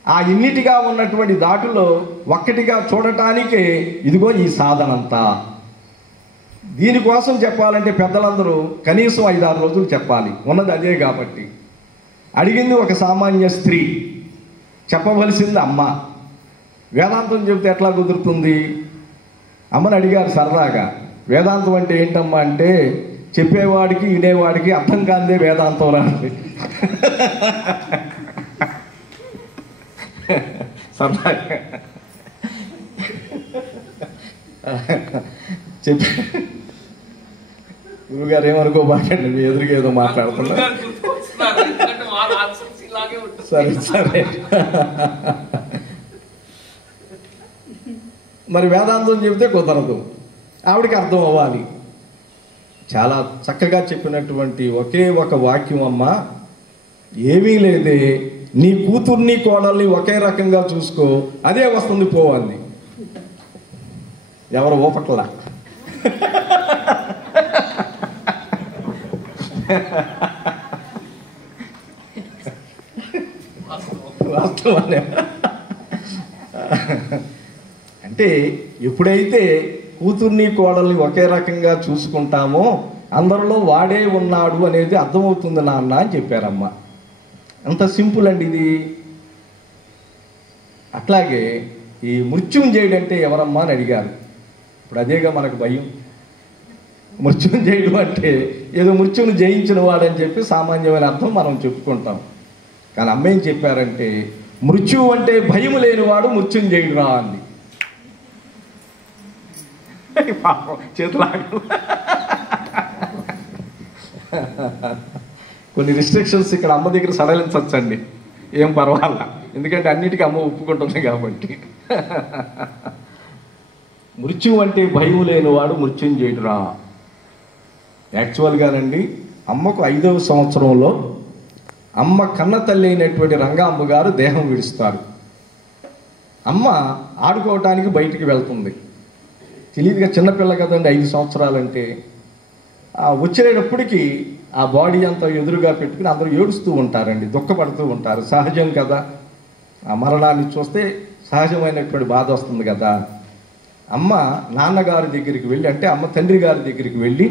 ఆ ఇన్నిటిగా ఉన్నటువంటి దాటులో ఒక్కటిగా చూడటానికే ఇదిగో ఈ సాధనంతా. దీనికోసం చెప్పాలంటే పెద్దలందరూ కనీసం 5-6 రోజులు చెప్పాలి, ఉన్నది అదే కాబట్టి. అడిగింది ఒక సామాన్య స్త్రీ, చెప్పవలసింది అమ్మ. వేదాంతం చెబితే ఎట్లా కుదురుతుంది? అమ్మని అడిగారు సరదాగా, వేదాంతం అంటే ఏంటమ్మా అంటే, చెప్పేవాడికి వినేవాడికి అర్థం కాందే వేదాంతం రాండి. సరదాగా చెప్పి గురువుగారు ఏమనుకోబాకండి, మీ ఎదురుగా ఏదో మాట్లాడుతున్నారు. సరే సరే. మరి వేదాంతం చెబితే కుదరదు, ఆవిడికి అర్థం అవ్వాలి. చాలా చక్కగా చెప్పినటువంటి ఒకే ఒక వాక్యం అమ్మ, ఏమీ లేదే, నీ కూతుర్ని కోడల్ని ఒకే రకంగా చూసుకో, అదే వస్తుంది పోవాలి. ఎవరు ఓపట్లా. వాస్తవాలే. అంటే ఎప్పుడైతే కూతుర్ని కోడల్ని ఒకే రకంగా చూసుకుంటామో అందరిలో వాడే ఉన్నాడు అనేది అర్థమవుతుంది నాన్న అని చెప్పారమ్మ. అంత సింపుల్ అండి ఇది. అట్లాగే ఈ మృత్యుంజయుడు అంటే ఎవరమ్మా అని అడిగారు. ఇప్పుడు అదేగా మనకు భయం. మృత్యుంజయుడు అంటే ఏదో మృత్యువును జయించిన వాడని చెప్పి సామాన్యమైన అర్థం మనం చెప్పుకుంటాం. కానీ అమ్మ ఏం చెప్పారంటే, మృత్యువు అంటే భయం లేనివాడు మృత్యుంజయుడు రా అంది. చేతులాడు. కొన్ని రిస్ట్రిక్షన్స్ ఇక్కడ అమ్మ దగ్గర సడలించవచ్చండి, ఏం పర్వాలా, ఎందుకంటే అన్నిటికీ అమ్మ ఒప్పుకుంటుంది కాబట్టి. మృత్యువు అంటే భయం లేనివాడు మృత్యుంజయుడు రా. యాక్చువల్గానండి అమ్మకు 5వ సంవత్సరంలో అమ్మ కన్న తల్లి అయినటువంటి రంగామ్మ గారు దేహం విడుస్తారు. అమ్మ ఆడుకోవటానికి బయటికి వెళ్తుంది. తెలియదుగా, చిన్నపిల్ల కదండి, 5 సంవత్సరాలంటే. వచ్చేటప్పటికి ఆ బాడీ అంతా ఎదురుగా పెట్టుకుని అందరూ ఏడుస్తూ ఉంటారండి, దుఃఖపడుతూ ఉంటారు. సహజం కదా, ఆ మరణాన్ని చూస్తే సహజమైనటువంటి బాధ వస్తుంది కదా. అమ్మ నాన్నగారి దగ్గరికి వెళ్ళి, అంటే అమ్మ తండ్రి గారి దగ్గరికి వెళ్ళి,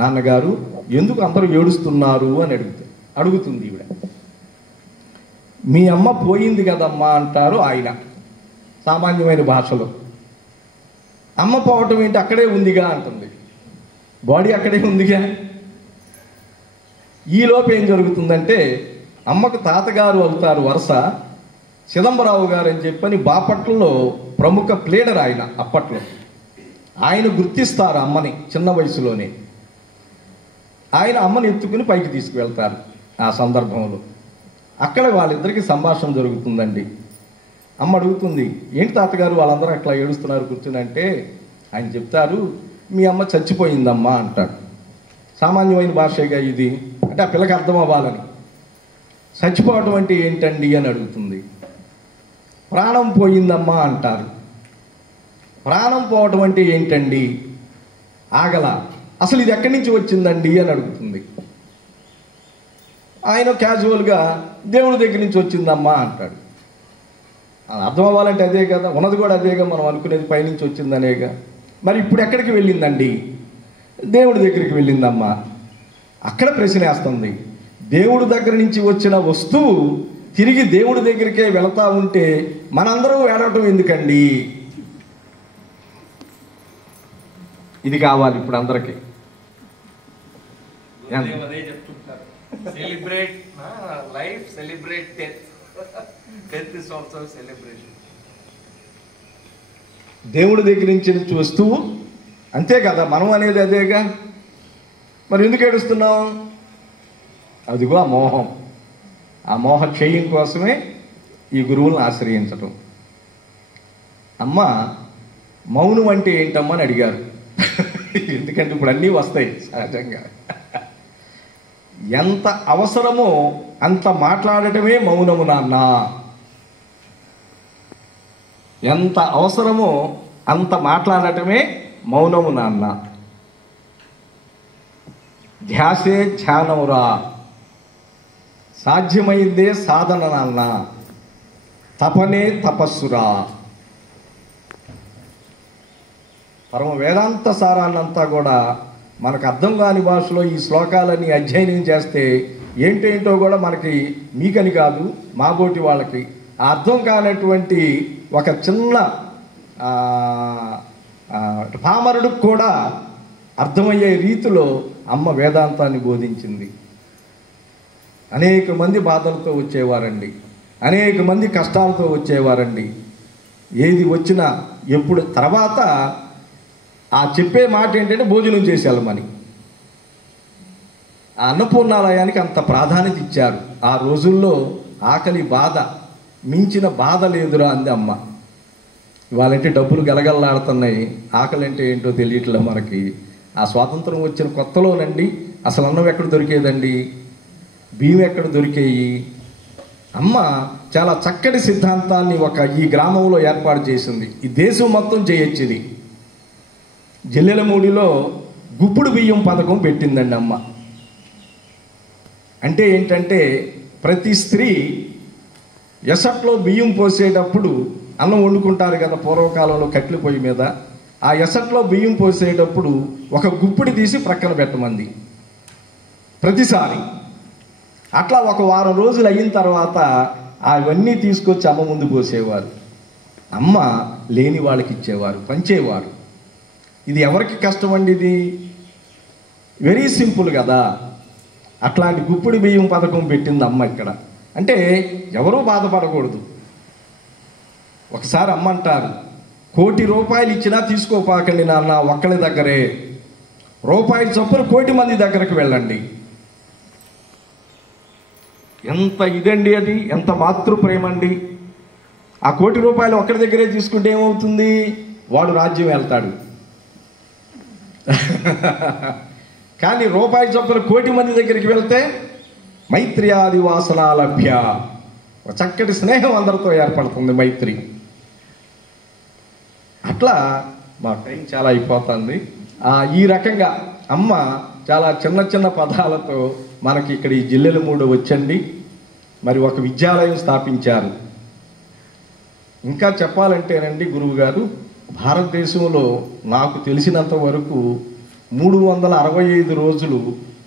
నాన్నగారు ఎందుకు అందరూ ఏడుస్తున్నారు అని అడుగుతుంది ఈవిడ. మీ అమ్మ పోయింది కదమ్మా అంటారు ఆయన సామాన్యమైన భాషలో. అమ్మ పోవటం ఏంటి, అక్కడే ఉందిగా అంటుంది. బాడీ అక్కడే ఉందిగా. ఈలోపు ఏం జరుగుతుందంటే, అమ్మకు తాతగారు అవుతారు వరుస, చిదంబరావు గారు అని చెప్పని బాపట్లలో ప్రముఖ ప్లేడర్ ఆయన. అప్పట్లో ఆయన గుర్తిస్తారు అమ్మని చిన్న వయసులోనే. ఆయన అమ్మని ఎత్తుకుని పైకి తీసుకువెళ్తారు. ఆ సందర్భంలో అక్కడ వాళ్ళిద్దరికి సంభాషణ జరుగుతుందండి. అమ్మ అడుగుతుంది, ఏంటి తాతగారు వాళ్ళందరూ అట్లా ఏడుస్తున్నారు కూర్చుని అంటే, ఆయన చెప్తారు, మీ అమ్మ చచ్చిపోయిందమ్మా అంటాడు. సామాన్యమైన భాషగా ఇది, అంటే ఆ పిల్లకి అర్థం అవ్వాలని. చచ్చిపోవటం అంటే ఏంటండి అని అడుగుతుంది. ప్రాణం పోయిందమ్మా అంటారు. ప్రాణం పోవటం అంటే ఏంటండి, ఆగల, అసలు ఇది ఎక్కడి నుంచి వచ్చిందండి అని అడుగుతుంది. ఆయన క్యాజువల్గా దేవుడి దగ్గర నుంచి వచ్చిందమ్మా అంటాడు. అర్థం అవ్వాలంటే అదే కదా, ఉన్నది కూడా అదేగా, మనం అనుకునేది పైనుంచి వచ్చిందనేగా. మరి ఇప్పుడు ఎక్కడికి వెళ్ళిందండి, దేవుడి దగ్గరికి వెళ్ళిందమ్మా. అక్కడ ప్రశ్న వేస్తుంది, దేవుడి దగ్గర నుంచి వచ్చిన వస్తువు తిరిగి దేవుడి దగ్గరికే వెళతా ఉంటే మనందరూ ఏడవటం ఎందుకండి? ఇది కావాలి ఇప్పుడు అందరికీ. Celebrate life, celebrate death. Death is also a celebration. దేవుడి దగ్గర నుంచి వస్తువు అంతే కదా, మనం అనేది అదేగా. మరి ఎందుకు ఏడుస్తున్నాం? అదిగో ఆ మోహం, ఆ మోహ క్షయం కోసమే ఈ గురువులను ఆశ్రయించటం. అమ్మ మౌనం అంటే ఏంటమ్మా అని అడిగారు. ఎందుకంటే ఇప్పుడు అన్నీ వస్తాయి సహజంగా. ఎంత అవసరమో అంత మాట్లాడటమే మౌనము నాన్న. ఎంత అవసరమో అంత మాట్లాడటమే మౌనము నాన్న. ధ్యాసే ధ్యానమురా, సాధ్యమైందే సాధన నాన్న, తపనే తపస్సురా. పరమ వేదాంత సారాన్నంతా కూడా మనకు అర్థం కాని భాషలో ఈ శ్లోకాలన్నీ అధ్యయనం చేస్తే ఏంటేంటో కూడా మనకి, మీకని కాదు మాబోటి వాళ్ళకి అర్థం కానటువంటి ఒక చిన్న పామరుడికి కూడా అర్థమయ్యే రీతిలో అమ్మ వేదాంతాన్ని బోధించింది. అనేక మంది బాధలతో వచ్చేవారండి, అనేక మంది కష్టాలతో వచ్చేవారండి. ఏది వచ్చినా ఎప్పుడు తర్వాత ఆ చెప్పే మాట ఏంటంటే భోజనం చేసి వెళ్ళమని. ఆ అన్నపూర్ణాలయానికి అంత ప్రాధాన్యత ఇచ్చారు. ఆ రోజుల్లో ఆకలి బాధ మించిన బాధ లేదురా అంది అమ్మ. ఇవాళంటే డబ్బులు గలగలలాడుతున్నాయి, ఆకలి అంటే ఏంటో తెలియట్లే మనకి. ఆ స్వాతంత్రం వచ్చిన కొత్తలోనండి అసలు అన్నం ఎక్కడ దొరికేదండి, బియ్యం ఎక్కడ దొరికేయి. అమ్మ చాలా చక్కటి సిద్ధాంతాన్ని ఈ గ్రామంలో ఏర్పాటు చేసింది. ఈ దేశం మొత్తం చేయొచ్చు ఇది. జిల్లెలమూడిలో గుప్పుడు బియ్యం పథకం పెట్టిందండి అమ్మ. అంటే ఏంటంటే ప్రతి స్త్రీ ఎసట్లో బియ్యం పోసేటప్పుడు, అన్నం వండుకుంటారు కదా పూర్వకాలంలో కట్టెల పొయ్యి మీద, ఆ ఎసట్లో బియ్యం పోసేటప్పుడు ఒక గుప్పిడి తీసి ప్రక్కన పెట్టమంది ప్రతిసారి. అట్లా ఒక వారం రోజులు అయిన తర్వాత అవన్నీ తీసుకొచ్చి అమ్మ ముందు పోసేవారు. అమ్మ లేని వాళ్ళకి ఇచ్చేవారు, పంచేవారు. ఇది ఎవరికి కష్టం అండి? ఇది వెరీ సింపుల్ కదా. అట్లాంటి గుప్పిడి బియ్యం పథకం పెట్టింది అమ్మ ఇక్కడ. అంటే ఎవరూ బాధపడకూడదు. ఒకసారి అమ్మ అంటారు, 1,00,00,000 రూపాయలు ఇచ్చినా తీసుకోపాకండి నాన్న, ఒక్కళ్ళ దగ్గరే రూపాయలు చొప్పున 1,00,00,000 మంది దగ్గరకు వెళ్ళండి. ఎంత ఇదండి అది, ఎంత మాతృప్రేమ అండి. ఆ 1,00,00,000 రూపాయలు ఒక్కడి దగ్గరే తీసుకుంటే ఏమవుతుంది? వాడు రాజ్యం వెళ్తాడు. కానీ రూపాయి చొప్పున 1,00,00,000 మంది దగ్గరికి వెళ్తే మైత్ర్యాది వాసన లభ్య, చక్కటి స్నేహం అందరితో ఏర్పడుతుంది, మైత్రి. అట్లా మా టైం చాలా అయిపోతుంది. ఈ రకంగా అమ్మ చాలా చిన్న చిన్న పదాలతో మనకి ఇక్కడ ఈ జిల్లెలమూడు వచ్చండి. మరి ఒక విద్యాలయం స్థాపించారు. ఇంకా చెప్పాలంటేనండి గురువు గారు, భారతదేశంలో నాకు తెలిసినంత వరకు 365 రోజులు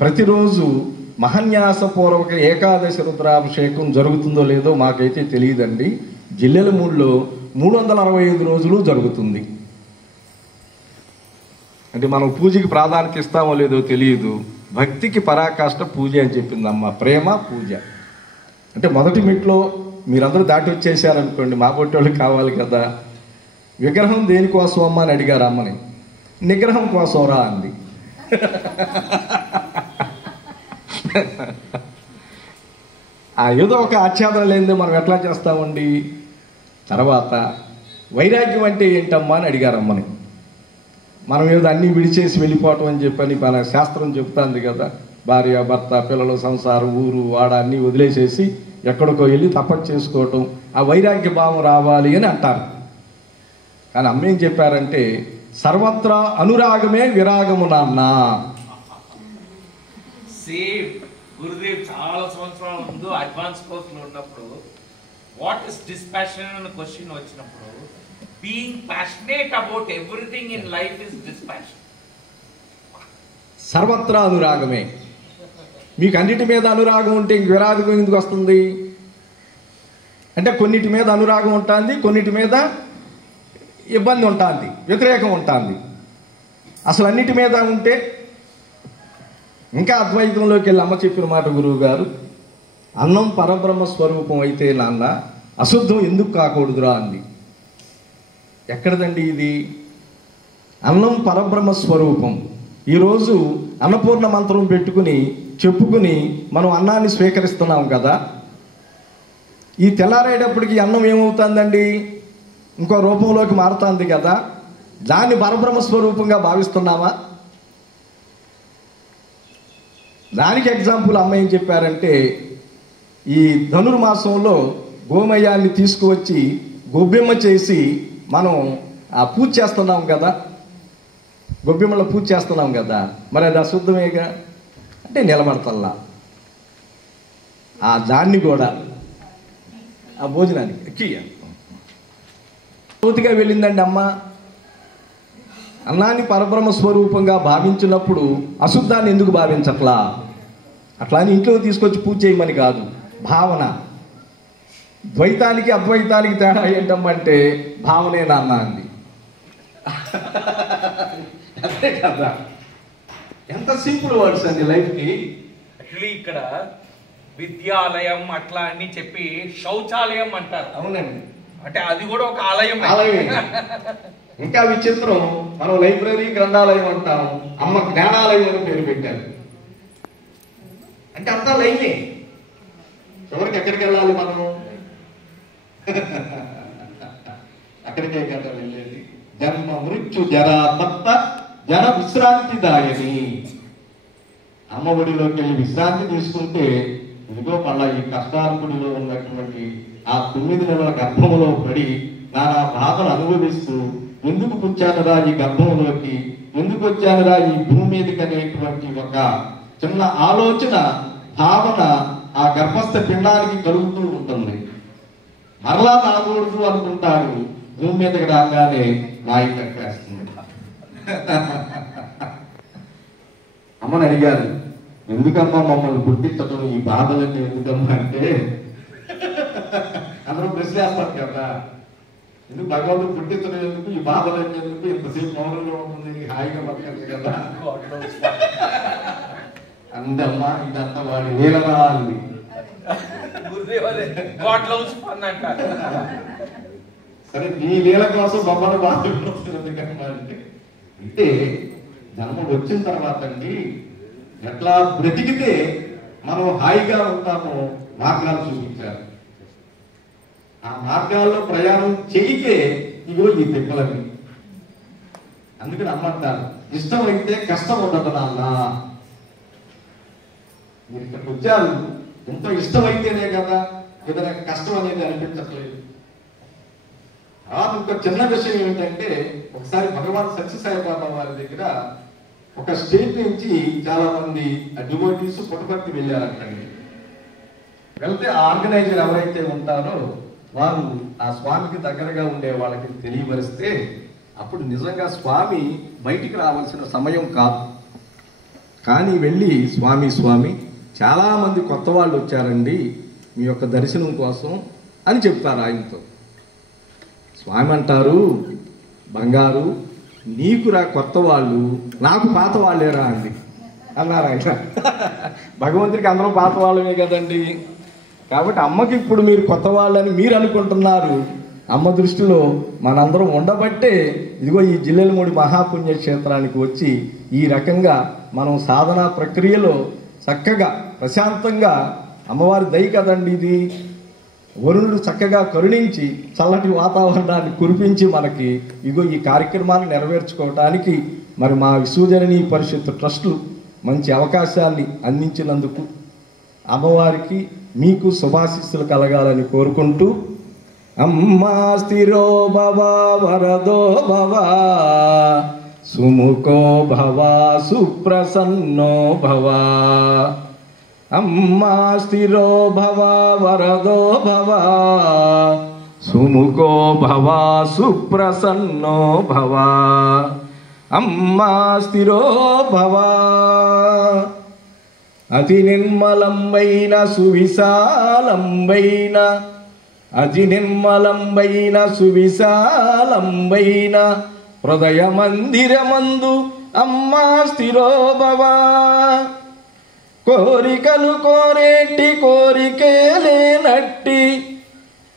ప్రతిరోజు మహన్యాసపూర్వక ఏకాదశి రుద్రాభిషేకం జరుగుతుందో లేదో మాకైతే తెలియదండి. జిల్లెలమూడులో 365 రోజులు జరుగుతుంది. అంటే మనం పూజకి ప్రాధాన్యత ఇస్తామో లేదో తెలియదు. భక్తికి పరాకాష్ట పూజ అని చెప్పిందమ్మ. ప్రేమ పూజ అంటే మొదటి మెట్లో మీరందరూ దాటి వచ్చేసారనుకోండి, మా పొట్టోళ్ళకి కావాలి కదా. విగ్రహం దేనికోసం అమ్మ అని అడిగారు అమ్మని. నిగ్రహం కోసం రా అంది. ఏదో ఒక ఆచ్ఛాదన లేనిదే మనం ఎట్లా చేస్తామండి. తర్వాత వైరాగ్యం అంటే ఏంటమ్మా అని అడిగారు అమ్మని. మనం ఏదో అన్నీ విడిచేసి వెళ్ళిపోవటం అని చెప్పని మన శాస్త్రం చెప్తుంది కదా. భార్య, భర్త, పిల్లలు, సంసారం, ఊరు, వాడ అన్నీ వదిలేసేసి ఎక్కడికో వెళ్ళి తపస్సు చేసుకోవటం, ఆ వైరాగ్య భావం రావాలి అని అంటారు. కానీ అమ్మ ఏం చెప్పారంటే, సర్వత్రా అనురాగమే విరాగము నాన్న. సేమ్ గురుదేవ్ చాలా సంవత్సరాల ముందు అడ్వాన్స్ కోర్సులో ఉన్నప్పుడు వాట్ ఇస్ డిస్పాషన్ అనే క్వశ్చన్ వచ్చినప్పుడు, being passionate about everything in life is dispassion. సర్వత్రా అనురాగమే. మీకు అన్నిటి మీద అనురాగం ఉంటే ఇంక విరాగం ఎందుకు వస్తుంది? అంటే కొన్నిటి మీద అనురాగం ఉంటుంది, కొన్నిటి మీద ఇబ్బంది ఉంటుంది, వ్యతిరేకం ఉంటుంది. అసలు అన్నిటి మీద ఉంటే ఇంకా అద్వైతంలోకి వెళ్ళి అమ్మ చెప్పిన మాట గురువు గారు, అన్నం పరబ్రహ్మ స్వరూపం అయితే నాన్న అశుద్ధం ఎందుకు కాకూడదురా అంది. ఎక్కడదండి ఇది? అన్నం పరబ్రహ్మ స్వరూపం. ఈరోజు అన్నపూర్ణ మంత్రం చెప్పుకుని మనం అన్నాన్ని స్వీకరిస్తున్నాం కదా. ఈ తెల్లారేటప్పటికి అన్నం ఏమవుతుందండి? ఇంకో రూపంలోకి మారుతుంది కదా. దాన్ని పరబ్రహ్మ స్వరూపంగా భావిస్తున్నామా? దానికి ఎగ్జాంపుల్ అమ్మ ఏం చెప్పారంటే, ఈ ధనుర్మాసంలో గోమయాన్ని తీసుకువచ్చి గొబ్బెమ్మ చేసి మనం పూజ చేస్తున్నాం కదా, గొబ్బెమ్మలో పూజ చేస్తున్నాం కదా, మరి అది అశుద్ధమేగా అంటే నిలబడతల్లా. దాన్ని కూడా ఆ భోజనానికి పూర్తిగా వెళ్ళిందండి అమ్మ. అన్నాన్ని పరబ్రహ్మ స్వరూపంగా భావించినప్పుడు అశుద్ధాన్ని ఎందుకు భావించట్లా? అట్లా అని ఇంట్లో తీసుకొచ్చి పూజ చేయమని కాదు, భావన. ద్వైతానికి అద్వైతానికి తేడా ఏంటమ్మంటే భావనే నాన్న అంది. అంతే కదా. ఎంత సింపుల్ వర్డ్స్ అండి లైఫ్కి. యాక్చువల్లీ ఇక్కడ విద్యాలయం అట్లా అని చెప్పి శౌచాలయం అంటారు. అవునండి, అంటే అది కూడా ఒక ఆలయం. ఇంకా విచిత్రం, మనం లైబ్రరీ గ్రంథాలయం అంటాం, అమ్మ జ్ఞానాలయం అని పేరు పెట్టారు. అంటే అంతా లైనే. చివరికి ఎక్కడికి వెళ్ళాలి మనం? అక్కడికే కదా వెళ్ళేది. జన్మ మృత్యు జరా తప్ప జన విశ్రాంతి దాయని. అమ్మ ఒడిలోకి వెళ్ళి విశ్రాంతి తీసుకుంటే ఇదిగో మళ్ళా ఈ కష్టార్పుడిలో ఉన్నటువంటి ఆ 9 నెలల గర్భంలో పడి నానా బాధలు అనుభవిస్తూ ఎందుకు పుచ్చానురా ఈ గర్భంలోకి, ఎందుకు వచ్చానురా ఈ భూమి మీదకి అనేటువంటి ఒక చిన్న ఆలోచన, భావన ఆ గర్భస్థ పిండానికి కలుగుతూ ఉంటుంది. మరలా రాకూడదు అనుకుంటాడు, భూమి మీదకి రాగానే నాయి కట్టేస్తుంది. అమ్మని అడిగారు, ఎందుకమ్మా మమ్మల్ని పుట్టించడం, ఈ బాధలన్నీ ఎందుకమ్మా అంటే, అందరూ ప్రశ్నిస్తారు కదా, ఎందుకు భగవంతుడు పుట్టించడం ఎందుకు, ఈ బాధలన్నీ ఎందుకు, ఇంతసేపు మౌనంలో ఉంటుంది, హాయిగా బతకచ్చు కదా అందమ్మా. ఇదంతా వాడి లీలరా అంది. సరే నీ లీల కోసం బొమ్మను బాధపడుతుంది కమ్మా అంటే జన్మ వచ్చిన తర్వాత అండి ఎట్లా బ్రతికితే మనం హాయిగా ఉంటామో మార్గాలు చూపించారు. ఆ మార్గాల్లో ప్రయాణం చేయితే ఇగో ఈ తిప్పలని. అందుకని అమ్మంటారు, ఇష్టమైతే కష్టం ఉండదు నాన్న. మీరు ఇక్కడికి వచ్చారు, ఎంతో ఇష్టమైతేనే కదా ఏదైనా కష్టం అనేది అనిపించట్లేదు. ఇంకో చిన్న విషయం ఏమిటంటే, ఒకసారి భగవాన్ సత్యసాయిబాబా వారి దగ్గర ఒక స్టేట్ నుంచి చాలా మంది డివోటీస్ పుట్టపర్తి వెళ్ళారంటండి. వెళ్తే ఆర్గనైజర్ ఎవరైతే ఉంటారో వారు ఆ స్వామికి దగ్గరగా ఉండే వాళ్ళకి తెలియపరిస్తే అప్పుడు నిజంగా స్వామి బయటికి రావాల్సిన సమయం కాదు. కానీ వెళ్ళి స్వామి చాలామంది కొత్త వాళ్ళు వచ్చారండి మీ యొక్క దర్శనం కోసం అని చెప్తారు ఆయనతో. స్వామి అంటారు, బంగారు నీకురా కొత్త వాళ్ళు, నాకు పాత వాళ్ళేరా అండి అన్నారు ఆయన. భగవంతుడికి అందరూ పాత వాళ్ళమే కదండి. కాబట్టి అమ్మకి ఇప్పుడు మీరు కొత్త వాళ్ళని మీరు అనుకుంటున్నారు. అమ్మ దృష్టిలో మనందరం ఉండబట్టే ఇదిగో ఈ జిల్లెలమూడి మహాపుణ్యక్షేత్రానికి వచ్చి ఈ రకంగా మనం సాధనా ప్రక్రియలో చక్కగా ప్రశాంతంగా, అమ్మవారి దయ కదండి ఇది, వరుణుడు చక్కగా కరుణించి చల్లటి వాతావరణాన్ని కురిపించి మనకి ఇగో ఈ కార్యక్రమాన్ని నెరవేర్చుకోవడానికి మరి మా విశ్వజననీ పరిషత్ ట్రస్టులు మంచి అవకాశాన్ని అందించినందుకు అమ్మవారికి మీకు శుభాశీస్సులు కలగాలని కోరుకుంటూ, అమ్మా స్థిరో భవ వరదో భవ సుముఖో భవ సుప్రసన్నో భవ, అమ్మా స్థిరో భవ వరదో భవ సుముఖో భవ సుప్రసన్నో భవ, అమ్మా స్థిరో భవ. అతి నిర్మలంబైన సువిశాలంబైన, అతి నిర్మలంబైన సువిశాలంబైన హృదయ మందిరమందు అమ్మా స్థిరో భవ. కోరికలు కోరేటి కోరికే లేనట్టి,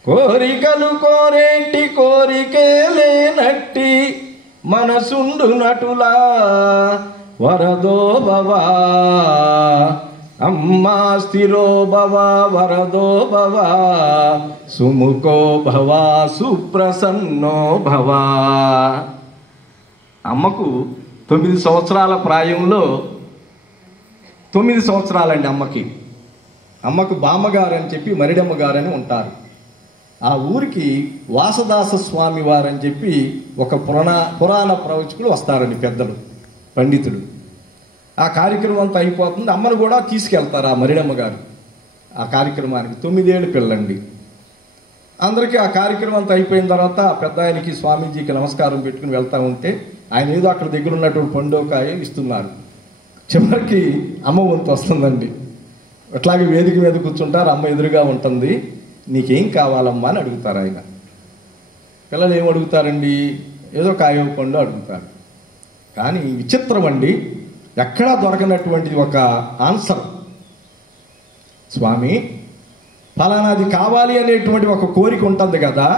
కోరికలు కోరేంటి కోరికే లేనట్టి మనసుండు నటులా వరదో భవా అమ్మా స్థిరో భవా వరదో భవా సుముఖో భవా సుప్రసన్నో భవా. అమ్మకు 9 సంవత్సరాల ప్రాయంలో 9 సంవత్సరాలండి అమ్మకు బామ్మగారు అని చెప్పి మరిడమ్మ గారని ఉంటారు. ఆ ఊరికి వాసదాస స్వామి వారని చెప్పి ఒక పురాణ ప్రవచకులు వస్తారండి, పెద్దలు పండితులు. ఆ కార్యక్రమం అంతా అయిపోతుంది. అమ్మను కూడా తీసుకెళ్తారు ఆ మరిడమ్మ గారు ఆ కార్యక్రమానికి. 9 ఏళ్ళు పిల్లండి. అందరికీ ఆ కార్యక్రమం అంతా అయిపోయిన తర్వాత పెద్ద ఆయనకి స్వామీజీకి నమస్కారం పెట్టుకుని వెళ్తా ఉంటే ఆయన ఏదో అక్కడ దగ్గర ఉన్నటువంటి పండుకాయ ఇస్తున్నారు. చివరికి అమ్మ వంతు వస్తుందండి. అట్లాగే వేదిక మీద కూర్చుంటారు, అమ్మ ఎదురుగా ఉంటుంది. నీకేం కావాలమ్మా అని అడుగుతారు ఆయన. పిల్లలు ఏం అడుగుతారండి? ఏదో కాయో పండు అడుగుతారు. కానీ విచిత్రం అండి, ఎక్కడా దొరకనటువంటిది ఒక ఆన్సర్. స్వామి, ఫలానాది కావాలి అనేటువంటి ఒక కోరిక ఉంటుంది కదా,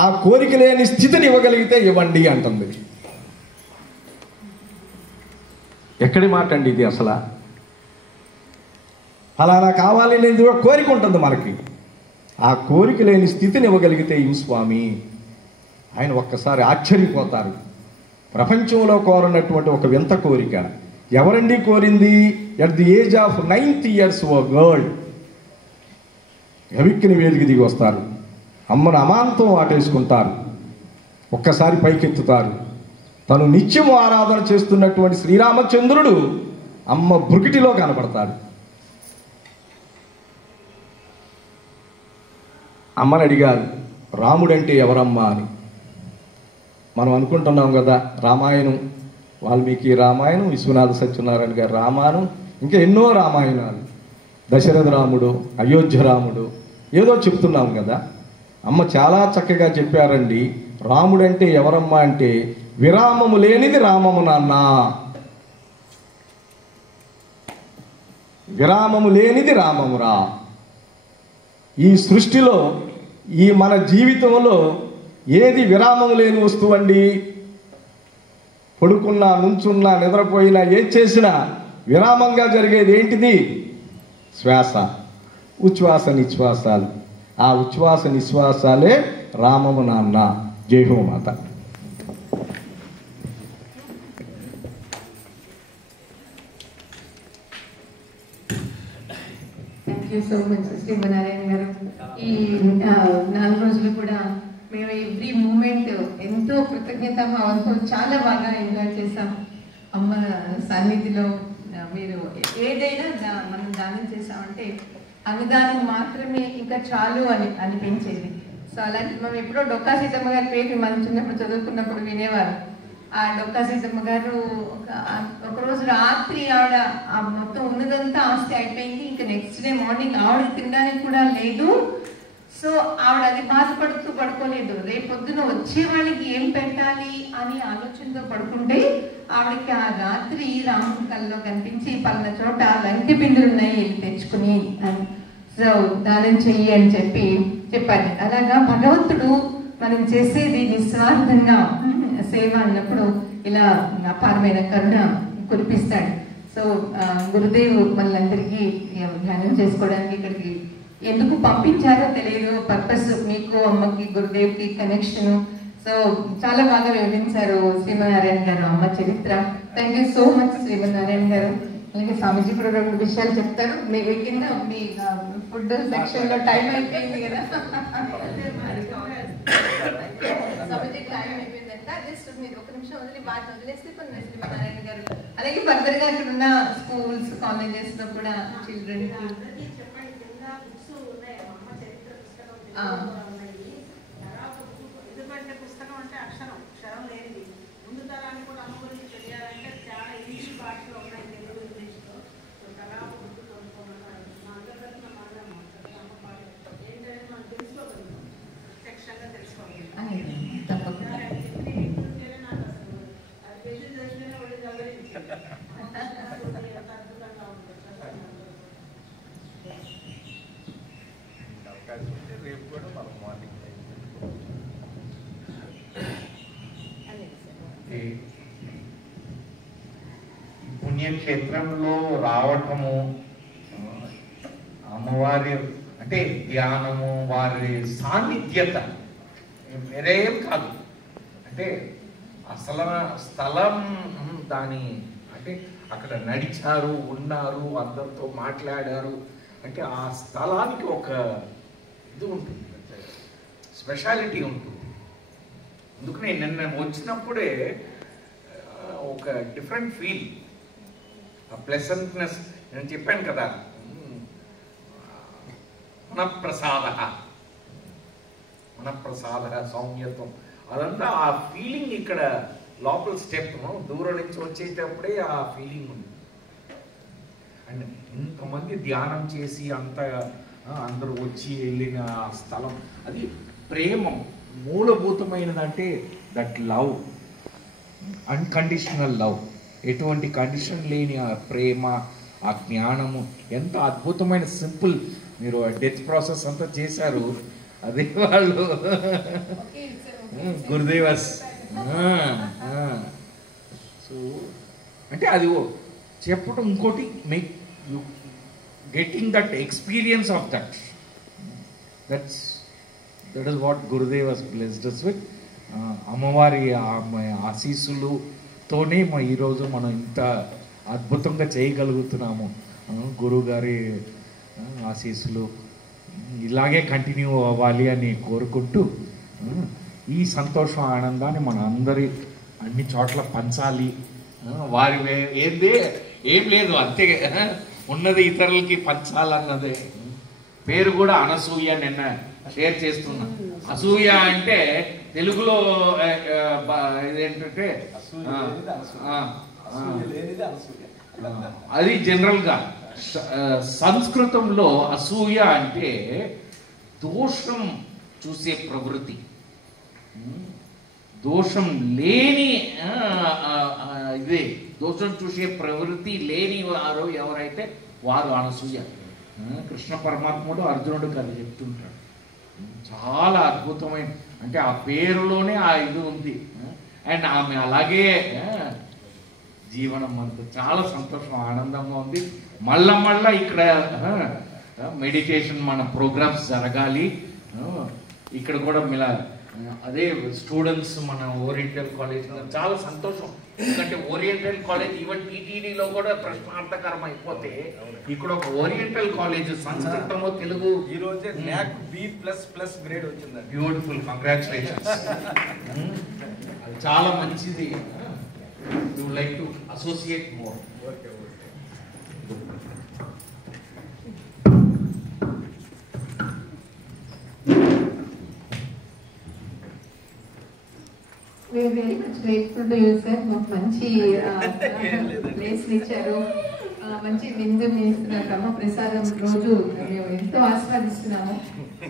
ఆ కోరిక లేని స్థితిని ఇవ్వగలిగితే ఇవ్వండి అంటుంది. ఎక్కడి మాట అండి ఇది? అసలు ఫలానా కావాలి అనేది కూడా కోరిక ఉంటుంది మనకి. ఆ కోరిక లేని స్థితిని ఇవ్వగలిగితే ఇవి స్వామి. ఆయన ఒక్కసారి ఆశ్చర్యపోతారు. ప్రపంచంలో కోరనటువంటి ఒక వింత కోరిక ఎవరండి కోరింది? At the age of 9 years ఓ గర్ల్ ఎవిక్కిని వేదికి దిగి వస్తారు. అమ్మను అమాంతం వాటేసుకుంటారు. ఒక్కసారి పైకెత్తుతారు. తను నిత్యము ఆరాధన చేస్తున్నటువంటి శ్రీరామచంద్రుడు అమ్మ బృకిటిలో కనపడతాడు. అమ్మని అడిగారు, రాముడంటే ఎవరమ్మా అని. మనం అనుకుంటున్నాం కదా, రామాయణం, వాల్మీకి రామాయణం, విశ్వనాథ సత్యనారాయణ గారి రామాయణం, ఇంకా ఎన్నో రామాయణాలు, దశరథ రాముడు, అయోధ్య రాముడు, ఏదో చెప్తున్నాం కదా. అమ్మ చాలా చక్కగా చెప్పారండి. రాముడంటే ఎవరమ్మా అంటే, విరామము లేనిది రామము నాన్న, విరామము లేనిది రామమురా. ఈ సృష్టిలో, ఈ మన జీవితంలో ఏది విరామము లేని వస్తువు అండి? పడుకున్నా, నుంచున్నా, నిద్రపోయినా, ఏది చేసినా విరామంగా జరిగేది ఏంటిది? శ్వాస, ఉచ్ఛ్వాస నిశ్వాసాలు. ఆ ఉచ్ఛ్వాస నిశ్వాసాలే రామము నాన్న. జై హో మాత. Thank you so much Srimannarayana గారు. ఈ 4 రోజులు కూడా మేము ఎవ్రీ మూమెంట్ ఎంతో కృతజ్ఞతాభావంతో చాలా బాగా ఎంజాయ్ చేసాం. అమ్మ సన్నిధిలో మీరు ఏదైనా మనం దానం చేసామంటే అనుదానం మాత్రమే ఇంకా చాలు అని అనిపించేది. సో అలాంటి మనం ఎప్పుడో డొక్కా సీతమ్మ గారి పేరు మనం చిన్నప్పుడు చదువుకున్నప్పుడు వినేవారు. ఆ డొక్కా సీతమ్మ గారు ఒకరోజు రాత్రి ఆవిడ ఆ మొత్తం ఉన్నదంతా ఆస్తి అయిపోయింది. ఇంకా నెక్స్ట్ డే మార్నింగ్ ఆవిడ తినడానికి కూడా లేదు. సో ఆవిడ అది బాధపడుతూ పడుకోలేదు. రేపొద్దున వచ్చే వాళ్ళకి ఏం పెట్టాలి అని ఆలోచనతో పడుకుంటే ఆవిడకి ఆ రాత్రి రాముడి కల్లో కనిపించి పలానా చోట లంకె పిండులు ఉన్నాయి, వెళ్ళి తెచ్చుకుని సో దానం చెయ్యి అని చెప్పారు. అలాగా భగవంతుడు మనం చేసేది నిస్వార్థంగా సేవ అన్నప్పుడు ఇలా అపారమైన కరుణ కురిపిస్తాడు. సో గురుదేవు మనందరికీ ధ్యానం చేసుకోవడానికి ఇక్కడికి ఎందుకు పంపించారో తెలియదు. పర్పస్ మీకు అమ్మకి గురుదేవ్కి కనెక్షన్. సో చాలా బాగా వివరించారు శ్రీమనారాయణ గారు అమ్మ చరిత్ర. Thank you so much Srimannarayana గారు. అలాగే స్వామీజీ కూడా 2 విషయాలు చెప్తారు. మీ కింద మీ ఫుడ్ సెక్షన్ లో టైం అయిపోయింది కదా, స్వామీజీ టైం అయిపోయిందంట. జస్ట్ మీరు 1 నిమిషం వదిలి బాగా వదిలేస్తే శ్రీమనారాయణ గారు అలాగే ఫర్దర్ గా ఇక్కడ ఉన్న స్కూల్స్ కాలేజెస్ లో కూడా చిల్డ్రన్ పుస్తకం అంటే అక్షరం లేనిది. ముందు తరాన్ని కూడా అమ్మ గురించి తెలియాలంటే చాలా ఇంగ్లీష్ భాషలో ఉన్నాయి, తెలుగు ఇంగ్లీష్లో. కళాపు గుర్తు కొనుక్కోమన్నారు. మా అందరికీ మాట్లాడము ఏంటంటే మనం తెలుసుకోగలుగుతాం, ప్రత్యక్షంగా తెలుసుకోగలుగుతాం. అది పెళ్లి తెలిసినే వాళ్ళు చదివించారు. అద్భుతంగా ఉంటుంది. రేపు కూడా మనం పుణ్యక్షేత్రంలో రావటము, అమ్మవారి అంటే ధ్యానము, వారి సాన్నిధ్యత వేరేం కాదు. అంటే అసలు స్థలం దాని అంటే అక్కడ నడిచారు, ఉన్నారు, అందరితో మాట్లాడారు అంటే ఆ స్థలానికి ఒక ఇది ఉంటుంది, స్పెషాలిటీ ఉంటుంది. అందుకనే నిన్న వచ్చినప్పుడే ఒక డిఫరెంట్ ఫీల్, ప్లెసెంట్నెస్. నేను చెప్పాను కదా, మనప్రసాద సౌమ్యత్వం, అదంతా ఆ ఫీలింగ్ ఇక్కడ లోపల స్టెప్ దూరం నుంచి వచ్చేటప్పుడే ఆ ఫీలింగ్ ఉంది. అండ్ ఇంతమంది ధ్యానం చేసి అందరూ వచ్చి వెళ్ళిన ఆ స్థలం, అది ప్రేమ మూలభూతమైనదంటే దట్ లవ్, అన్కండిషనల్ లవ్, ఎటువంటి కండిషన్ లేని ఆ ప్రేమ, ఆ జ్ఞానము, ఎంత అద్భుతమైన సింపుల్. మీరు డెత్ ప్రాసెస్ అంతా చేశారు, అదే వాళ్ళు గురుదేవస్. సో అంటే అది చెప్పడం, ఇంకోటి make you getting that experience of that is what Gurudev's blessed us with. అమ్మవారి ఆశీస్సులతోనే ఈరోజు మనం ఇంత అద్భుతంగా చేయగలుగుతున్నాము. గురువుగారి ఆశీస్సులు ఇలాగే కంటిన్యూ అవ్వాలి అని కోరుకుంటూ, ఈ సంతోషం ఆనందాన్ని మన అందరి అన్ని చోట్ల పంచాలి. వారి ఏం లేదు, అంతే ఉన్నది ఇతరులకి పంచాలన్నదే. పేరు కూడా అనసూయ, నిన్న షేర్ చేస్తున్నా. అసూయ అంటే తెలుగులో ఇదేంటంటే అది జనరల్గా. సంస్కృతంలో అసూయ అంటే దోషం చూసే ప్రవృత్తి, దోషం లేని ఇదే దోషం చూసే ప్రవృత్తి లేని వారు ఎవరైతే వారు అనసూయ. కృష్ణ పరమాత్ముడు అర్జునుడికి అది చెప్తుంటాడు. చాలా అద్భుతమైన, అంటే ఆ పేరులోనే ఆ ఇది ఉంది. అండ్ ఆమె అలాగే జీవనం అంతా చాలా సంతోషం, ఆనందంగా ఉంది. మళ్ళా ఇక్కడ మెడిటేషన్ మన ప్రోగ్రామ్స్ జరగాలి. ఇక్కడ కూడా అదే స్టూడెంట్స్ మన ఓరియంటల్ కాలేజ్ చాలా సంతోషం. ఎందుకంటే ఓరియంటల్ కాలేజ్ ఈవెన్ టీటీడీలో కూడా ప్రశ్నార్థకరం అయిపోతే ఇక్కడ ఒక ఓరియంటల్ కాలేజ్ సంస్కృతంలో తెలుగు ఈ రోజే NAC B++ గ్రేడ్ వచ్చింది. Beautiful, congratulations. అది చాలా మంచిది. You like to associate more. We're very much grateful to you, sir. మాకు మంచి ప్లేస్ ఇచ్చారు, మంచి విందుని ఇస్తున్నారు. అమ్మ ప్రసాదం రోజు మేము ఎంతో ఆస్వాదిస్తున్నాము.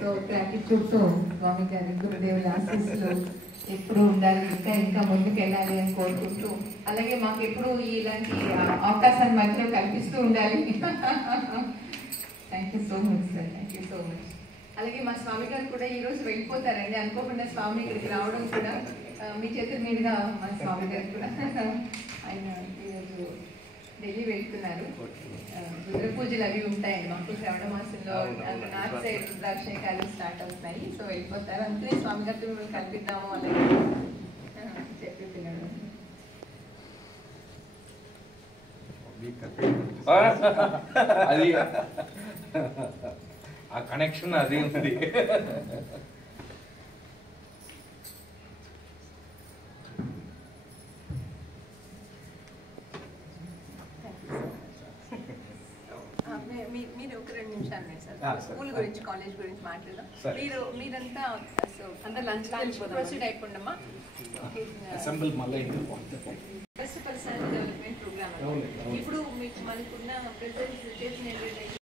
సో గ్రాటిట్యూడ్తో స్వామి గారి గురుదేవుల ఆశీస్సులు ఎప్పుడు ఉండాలి, ఇంకా ముందుకు వెళ్ళాలి అని కోరుకుంటూ, అలాగే మాకు ఎప్పుడు ఇలాంటి అవకాశాన్ని మధ్యలో కల్పిస్తూ ఉండాలి. Thank you so much sir, thank you so much. అలాగే మా స్వామి గారు కూడా ఈరోజు వెళ్ళిపోతారండి. అనుకోకుండా స్వామి ఇక్కడికి రావడం కూడా మీ చేతుల మీదుగా మా స్వామి గారు కూడా ఆయన ఈరోజు ఢిల్లీ వెళ్తున్నారు. రుద్ర పూజలు అవి ఉంటాయండి మాకు శ్రవణ మాసంలో. నార్త్ సైడ్ రుద్రాభిషేకాలు స్టార్ట్ అవుతున్నాయి. సో వెళ్ళిపోతారు. అందుకనే స్వామి గారితో మిమ్మల్ని కల్పిద్దాము అలాగే చెప్తున్నాడు. అది ఆ కనెక్షన్ అది ఉంది. మీరు ఒక 2 నిమిషాలు సార్ స్కూల్ గురించి, కాలేజ్ గురించి మాట్లాడదాం. మీరంతా అందరు లంచ్ ప్రొసీడ్ అయిపోండమ్మా. ఫస్ట్ పర్సనల్ డెవలప్మెంట్ ప్రోగ్రామ్ ఇప్పుడు మీకు మనకున్న ప్రెజెంట్ సిచ్యుయేషన్ ఏంటంటే